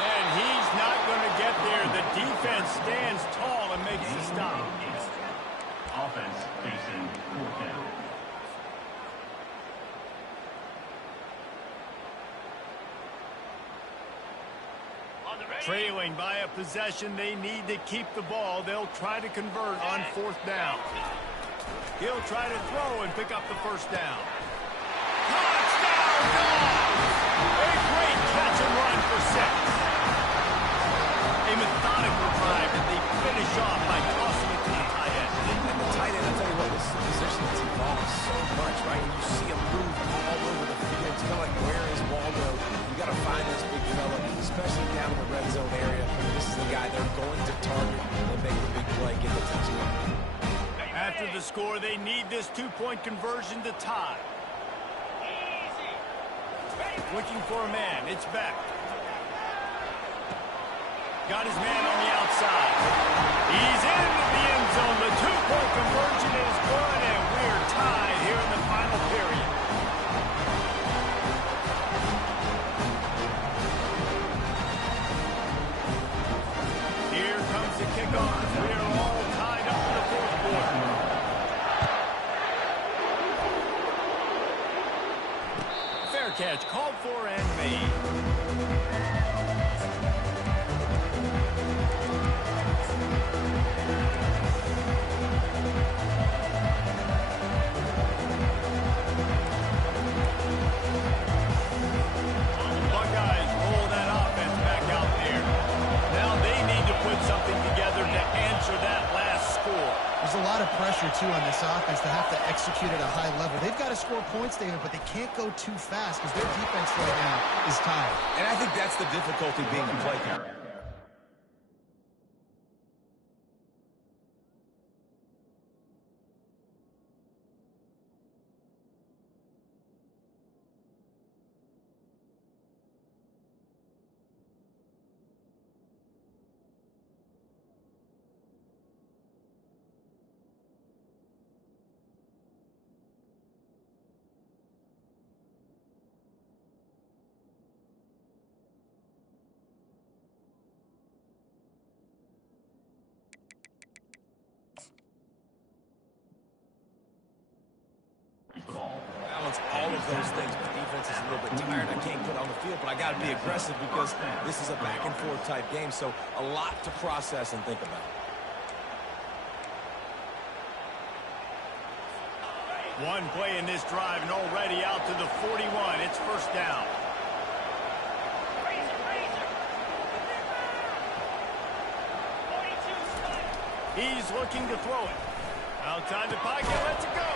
And he's not going to get there. The defense stands tall and makes the stop. Offense facing fourth down. Trailing by a possession, they need to keep the ball. They'll try to convert on fourth down. He'll try to throw and pick up the first down. Touchdown, Dogs! A great catch and run for 6. A methodical drive, and they finish off by tossing it to the tight end. And the tight end, I'll tell you what, this is a position that's evolved so much, right? You see him move all over the field. It's kind of like, where is Waldo? You got to find this big fella, especially down in the red zone area. This is the guy they're going to target and make the big play, get the touchdown. After the score, they need this two-point conversion to tie. Looking for a man. It's Beck. Got his man on the outside. He's into the end zone. The two-point conversion is good, and we're tied here in the final period. Here comes the kickoff. We are all tied up in the fourth quarter. Fair catch called for and made. Buckeyes roll that offense back out there. Now they need to put something together to answer that last score. There's a lot of pressure, too, on this offense to have to execute at a high level. They've got to score points, David, but they can't go too fast because their defense right now is tired. And I think that's the difficulty being a play caller. all of those things. My defense is a little bit tired. I can't put on the field, but I got to be aggressive because this is a back-and-forth type game, so a lot to process and think about. One play in this drive and already out to the 41. It's first down. He's looking to throw it. Outside the pocket, lets it go.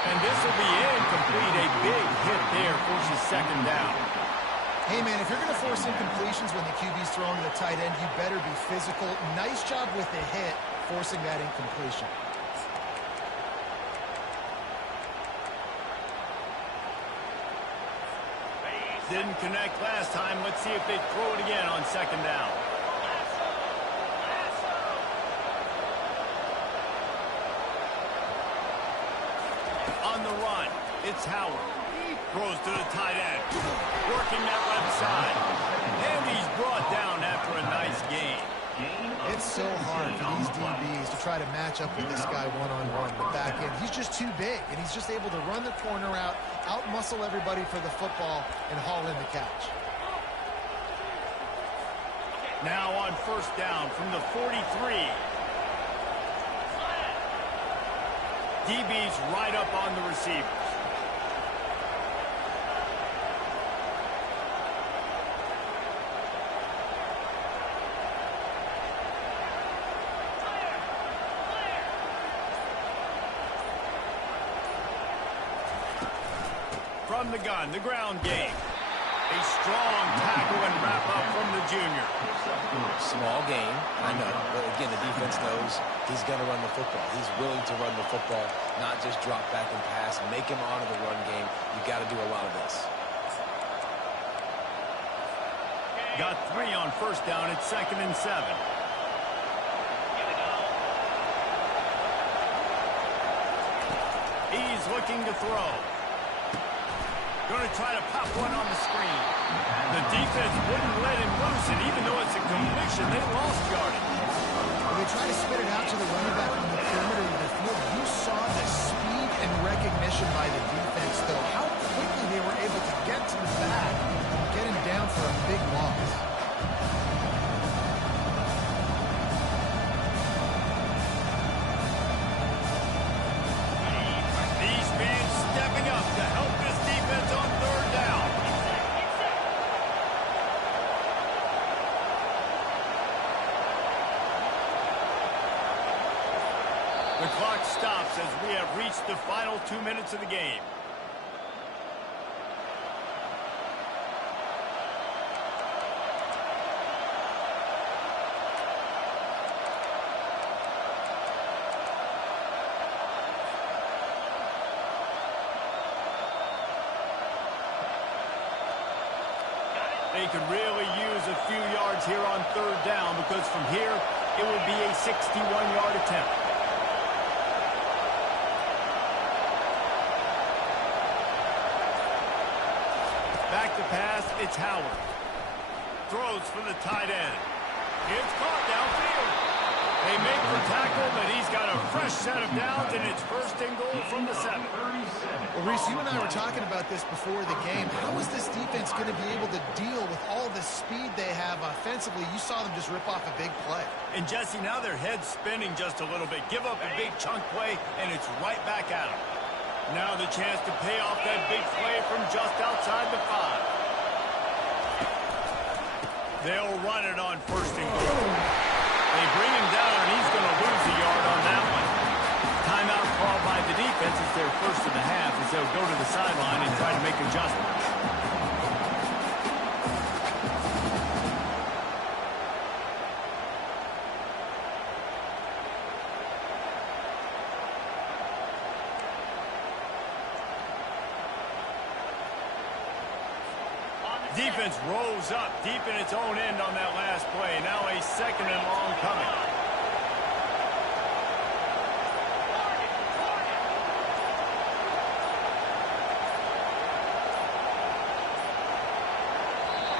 And this will be incomplete. A big hit there forces second down. Hey, man, if you're going to force incompletions when the QB's throwing to the tight end, you better be physical. Nice job with the hit, forcing that incompletion. Didn't connect last time. Let's see if they throw it again on second down. On the run, it's Howard. Throws to the tight end. Working that left side. And he's brought down after a nice gain. It's so hard for these DBs to try to match up with this guy one-on-one. But back in, he's just too big, and he's just able to run the corner out-muscle everybody for the football, and haul in the catch. Now on first down from the 43. DB's right up on the receivers. From the gun, the ground game. A strong tackle and wrap up from the junior. Small game, I know. But again, the defense knows he's going to run the football. He's willing to run the football, not just drop back and pass. Make him honor the run game. You got to do a lot of this. Got 3 on first down. It's 2nd and 7. He's looking to throw. Going to try to pop one on the screen. The defense wouldn't let him loose, and even though it's a completion, they lost yardage. When they try to spit it out to the running back on the perimeter of the field, you saw the speed and recognition by the defense, though. How quickly they were able to get to the back and get him down for a big loss. The clock stops as we have reached the final 2 minutes of the game. They could really use a few yards here on third down because from here it will be a 61-yard attempt. Back to pass, it's Howard. Throws for the tight end. It's caught downfield. They make the tackle, but he's got a fresh set of downs, and it's 1st and goal from the 7. Well, Reese, you and I were talking about this before the game. How is this defense going to be able to deal with all the speed they have offensively? You saw them just rip off a big play. And, Jesse, now their head's spinning just a little bit. Give up a big chunk play, and it's right back at them. Now the chance to pay off that big play from just outside the 5. They'll run it on 1st and goal. They bring him down, and he's going to lose a yard on that one. Timeout called by the defense. It's their first of the half as they'll go to the sideline and try to make adjustments. Defense rolls up deep in its own end on that last play. Now a 2nd and long coming.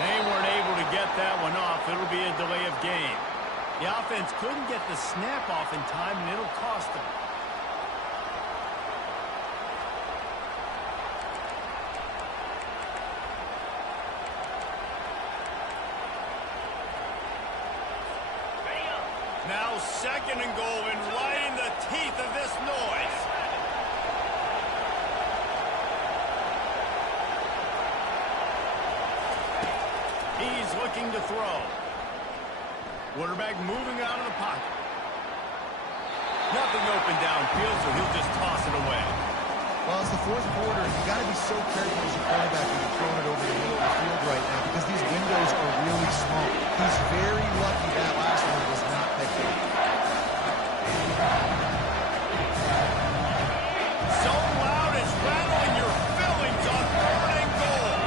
They weren't able to get that one off. It'll be a delay of game. The offense couldn't get the snap off in time, and it'll cost them. Now second and goal, and right in the teeth of this noise. He's looking to throw. Quarterback moving out of the pocket. Nothing open downfield, so he'll just toss it away. Well, it's the fourth quarter. You got to be so careful as a quarterback when you're throwing it over the middle of the field right now because these windows are really small. He's very lucky that last one was not picked up. So loud it's rattling your fillings on third and goal.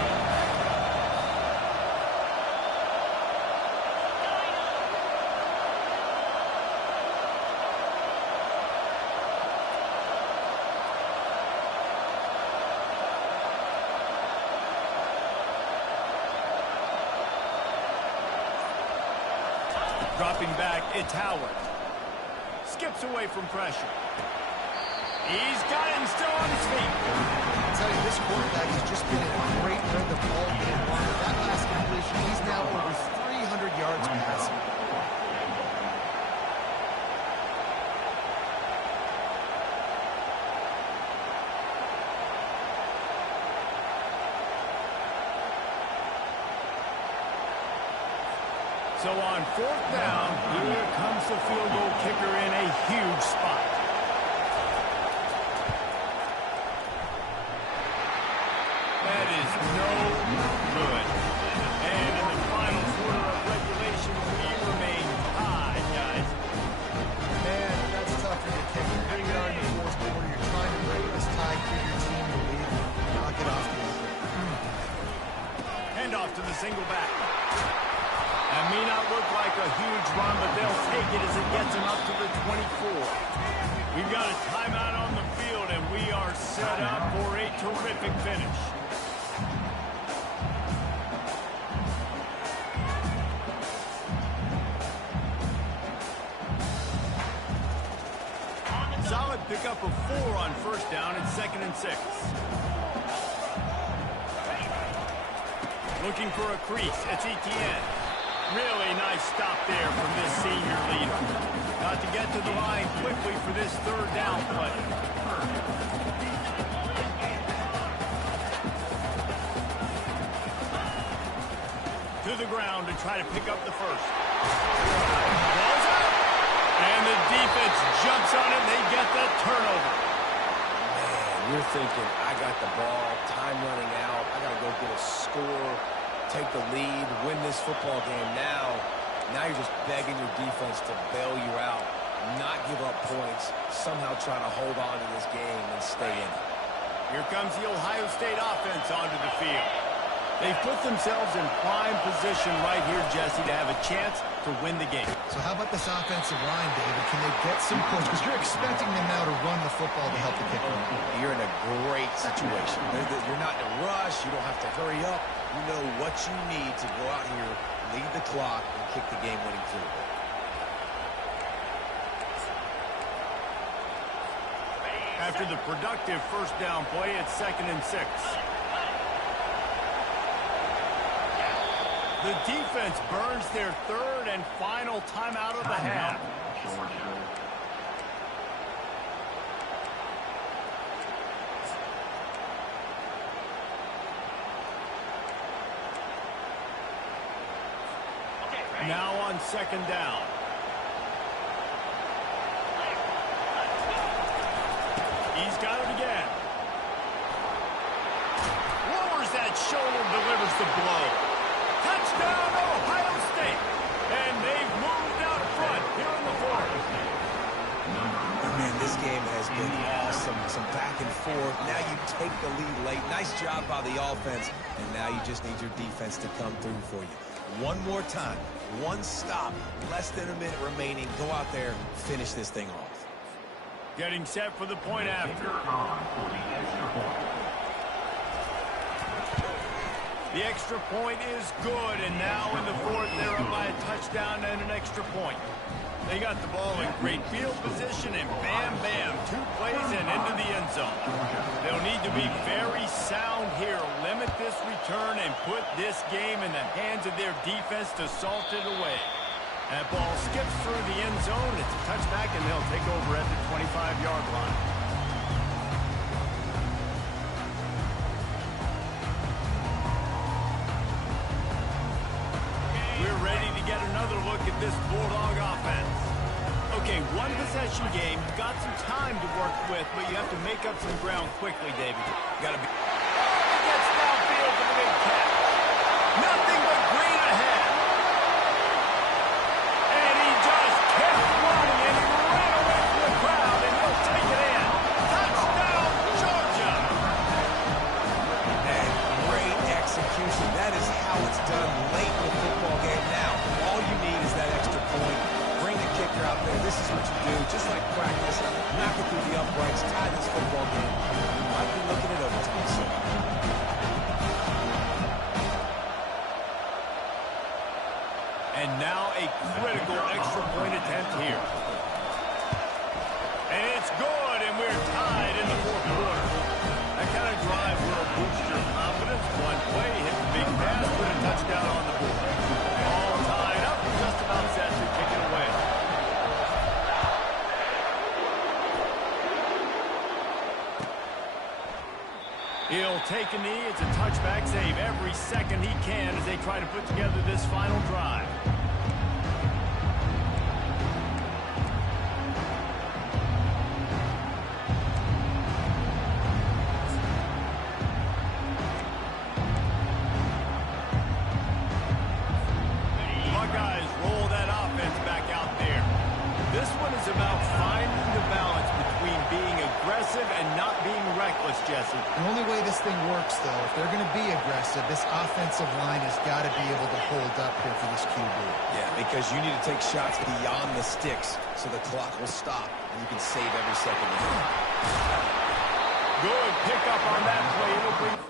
Dropping back, it's Howard. Skips away from pressure. He's got him still on his feet. I tell you, this quarterback has just been in a great rhythm all game long. With that last completion, he's now over 300 yards passing. So on fourth down, here comes the field goal kicker in a huge spot. That is no good. And in the final quarter of regulation, we remain tied, guys. Man, that's tough for your kicker. Here you are in the fourth quarter. You're trying to break this tie, give your team the lead, knock it off the end. Hand off to the single back. That may not look like a huge run, but they'll take it as it gets them up to the 24. We've got a timeout on the field, and we are set up for a terrific finish. Solid pickup of 4 on first down and 2nd and 6. Looking for a crease. It's Etienne. Really nice stop there from this senior leader. Got to get to the line quickly for this third down play. To the ground to try to pick up the first. Ball's out. And the defense jumps on it. They get the turnover. Man, you're thinking, I got the ball, time running out, I got to go get a score, take the lead, win this football game now. Now you're just begging your defense to bail you out, not give up points, somehow try to hold on to this game and stay in it. Here comes the Ohio State offense onto the field. They've put themselves in prime position right here, Jesse, to have a chance to win the game. So how about this offensive line, David? Can they get some points? Because you're expecting them now to run the football to help the kicker. You're in a great situation. You're not in a rush. You don't have to hurry up. You know what you need to go out here, lead the clock, and kick the game-winning field goal. After the productive first down play, it's 2nd and 6. The defense burns their third and final timeout of the half. Now on 2nd down. He's got it again. Lowers that shoulder, delivers the blow. Touchdown, Ohio State. And they've moved out front here in the fourth. Man, this game has been awesome. Some back and forth. Now you take the lead late. Nice job by the offense. And now you just need your defense to come through for you. One more time. One stop. Less than a minute remaining. Go out there, finish this thing off. Getting set for the point after. The extra point is good, and now in the fourth, they're up by a touchdown and an extra point. They got the ball in great field position, and bam, bam, 2 plays and into the end zone. They'll need to be very sound here, limit this return, and put this game in the hands of their defense to salt it away. That ball skips through the end zone. It's a touchback, and they'll take over at the 25-yard line. We're ready to get another look at this Bulldog offense. Okay, one possession game. You've got some time to work with, but you have to make up some ground quickly, David. Got to be... He gets downfield for the big catch. Nothing but green ahead. And he just kept running, and he ran away from the crowd, and he'll take it in. Touchdown, Georgia! And great execution. That is how it's done late in the football game. Now, all you need is that extra point. Bring the kicker out there. This is what you do. Just like practice, knock it through the uprights, tie this football game. You might be looking at overtime soon. And now a critical extra point attempt here. And it's good, and we're tied in the fourth quarter. That kind of drive will boost your confidence. One play, hit the big pass, put a touchdown on the board. All tied up, just about set to kick it away. He'll take a knee. It's a touchback. Save every second he can as they try to put together this final drive. Buckeyes roll that offense back out there. This one is about finding the balance between being aggressive and not being reckless, Jesse. The only way this thing works, though, if they're going to be aggressive, this offensive line has got to be able to hold up here for this QB. Yeah, because you need to take shots beyond the sticks so the clock will stop and you can save every second you can. Good pickup on that play. It'll bring...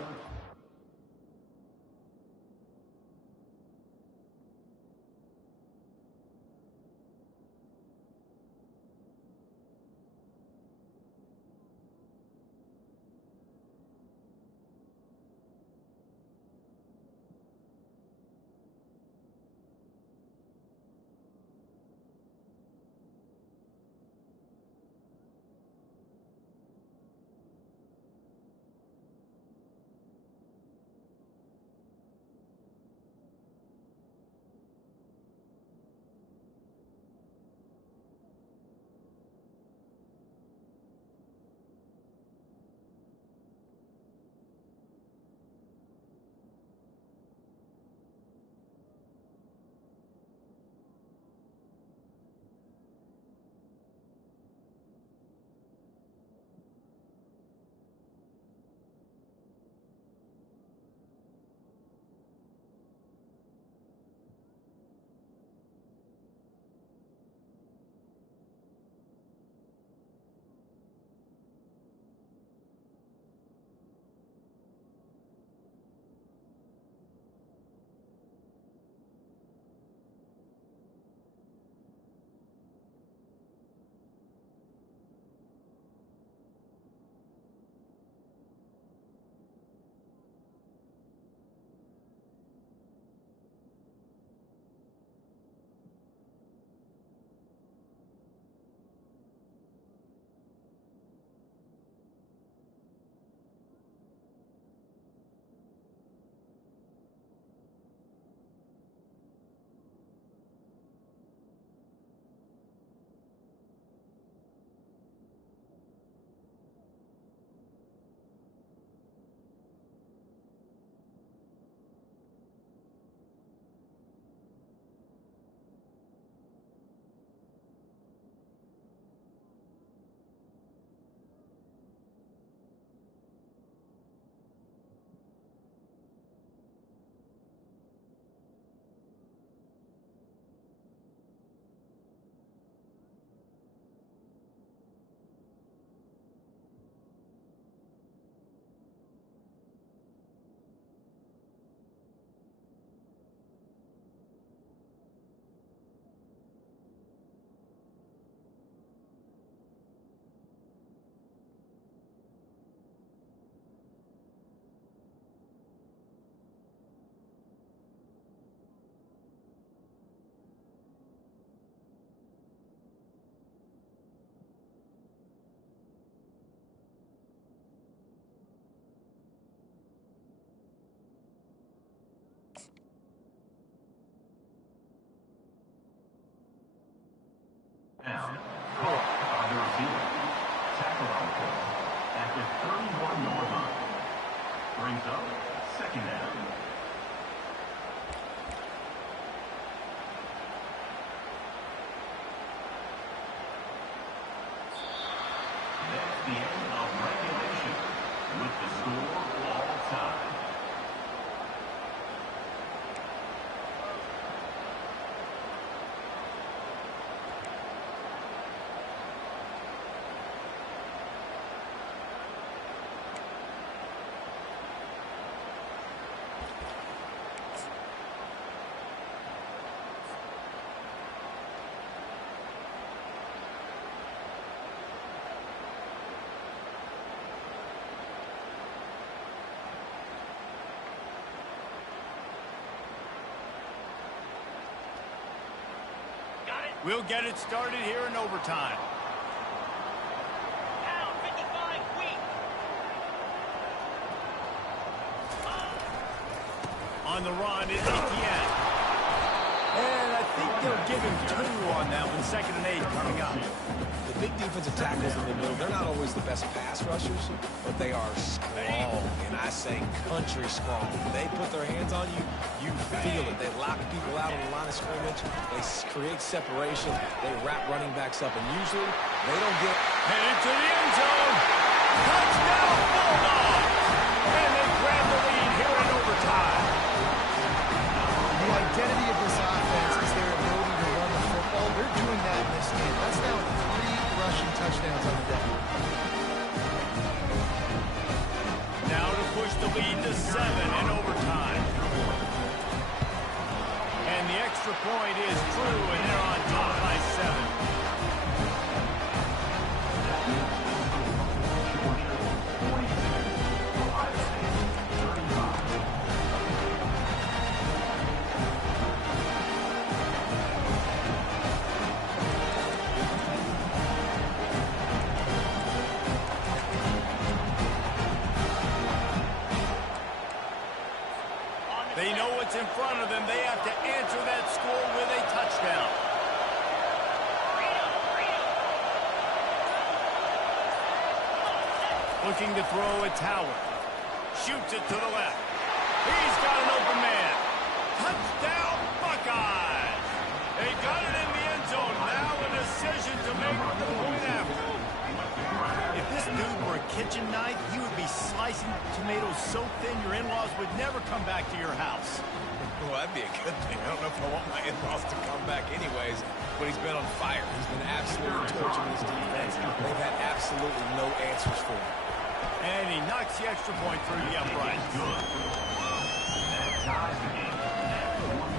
brings up second down. That's the end of regulation with the score all time. We'll get it started here in overtime. Down 55, weak. On the run is Etienne. And I think they'll give him 2 on that one. 2nd and 8 coming up. The big defensive tackles in the middle, they're not always the best pass rushers, but they are strong, and I say country strong. They put their hands on you, you feel it. They lock people out on the line of scrimmage. They create separation. They wrap running backs up, and usually they don't get... Headed to the end zone. Touchdown, Bulldogs! And they grab the lead here in overtime. The identity of this offense is their ability to run the football. They're doing that in this game. That's now 3 rushing touchdowns on the day. Now to push the lead to 7 in overtime. And the extra point is true, and they're on top by 7. They know what's in front of them. They have to answer that score with a touchdown. Looking to throw a Tower. Shoots it to the left. He's got an open man. Touchdown, Buckeyes! They got it in the end zone. Now a decision to make with the point after. If this dude were a kitchen knife, he would be slicing tomatoes so thin your in-laws would never come back to your house. Well, that'd be a good thing. I don't know if I want my in-laws to come back anyways, but he's been on fire. He's been absolutely torching this defense. They've had absolutely no answers for him. And he knocks the extra point through the upright. That ties the game at 1-2.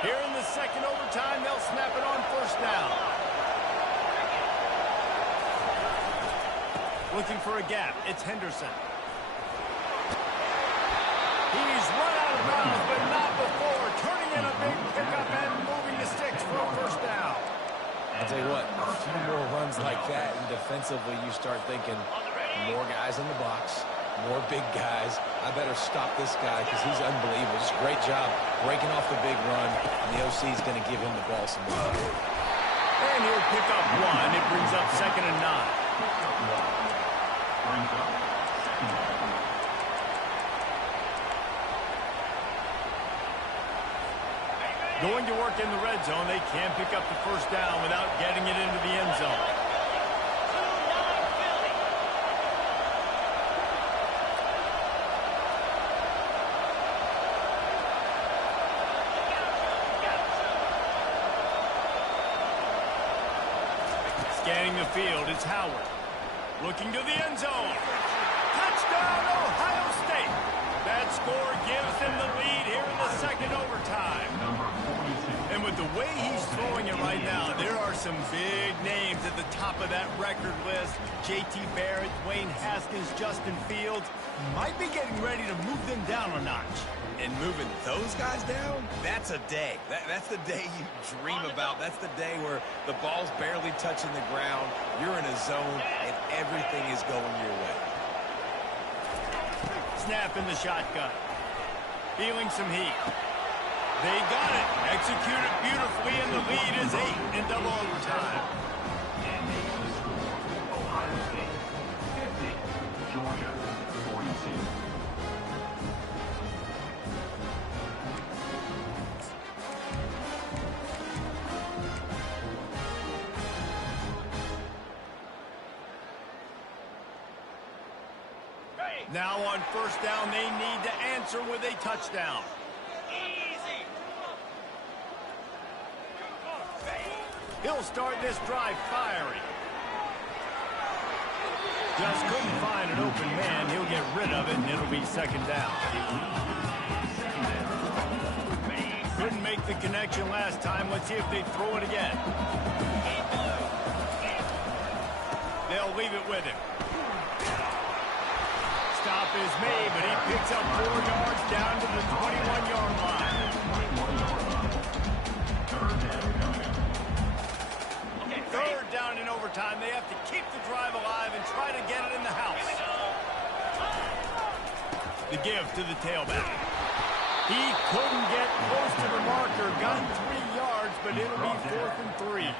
Here in the second overtime, they'll snap it on 1st down. Looking for a gap. It's Henderson. He's run out of bounds, but not before. Turning in a big pickup and moving the sticks for a 1st down. I'll tell you what, a few more runs like that, and defensively you start thinking more guys in the box, more big guys. I better stop this guy because he's unbelievable. Just great job breaking off the big run, and the OC is going to give him the ball some more. And he'll pick up 1. It brings up 2nd and 9. Brings up second down. Going to work in the red zone. They can't pick up the 1st down without getting it into the end zone. Scanning the field, it's Howard. Looking to the end zone. Touchdown, Ohio State. That score gives them the lead here in the second overtime. Number 42. And with the way he's throwing it right right now, there are some big names at the top of that record list. J.T. Barrett, Dwayne Haskins, Justin Fields might be getting ready to move them down a notch. And moving those guys down, that's a day. That's the day you dream about. That's the day where the ball's barely touching the ground, you're in a zone, and everything is going your way. Snap in the shotgun. Feeling some heat. They got it. Executed beautifully, and the lead is 8 in double overtime. And making the score, Ohio State 50, Georgia 42. Now on first down, they need to answer with a touchdown. He'll start this drive firing. Just couldn't find an open man. He'll get rid of it, and it'll be second down. Couldn't make the connection last time. Let's see if they throw it again. They'll leave it with him. Stop is made, but he picks up 4 yards down to the 21-yard line. Third down in overtime. They have to keep the drive alive and try to get it in the house. The give to the tailback. He couldn't get close to the marker. Got 3 yards, but it'll be 4th and 3.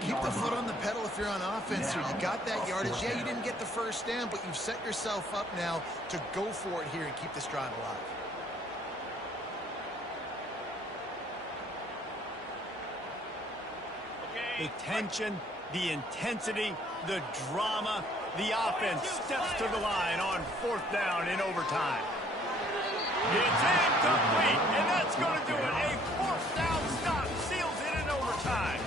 Keep the foot on the pedal if you're on offense here. You got that yardage. Yeah, you didn't get the first down, but you've set yourself up now to go for it here and keep this drive alive. The tension, the intensity, the drama, the offense steps to the line on 4th down in overtime. It's incomplete, and that's going to do it. A 4th down stop seals it in overtime.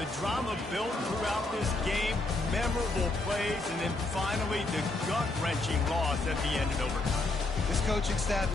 The drama built throughout this game, memorable plays, and then finally the gut-wrenching loss at the end in overtime. This coaching staff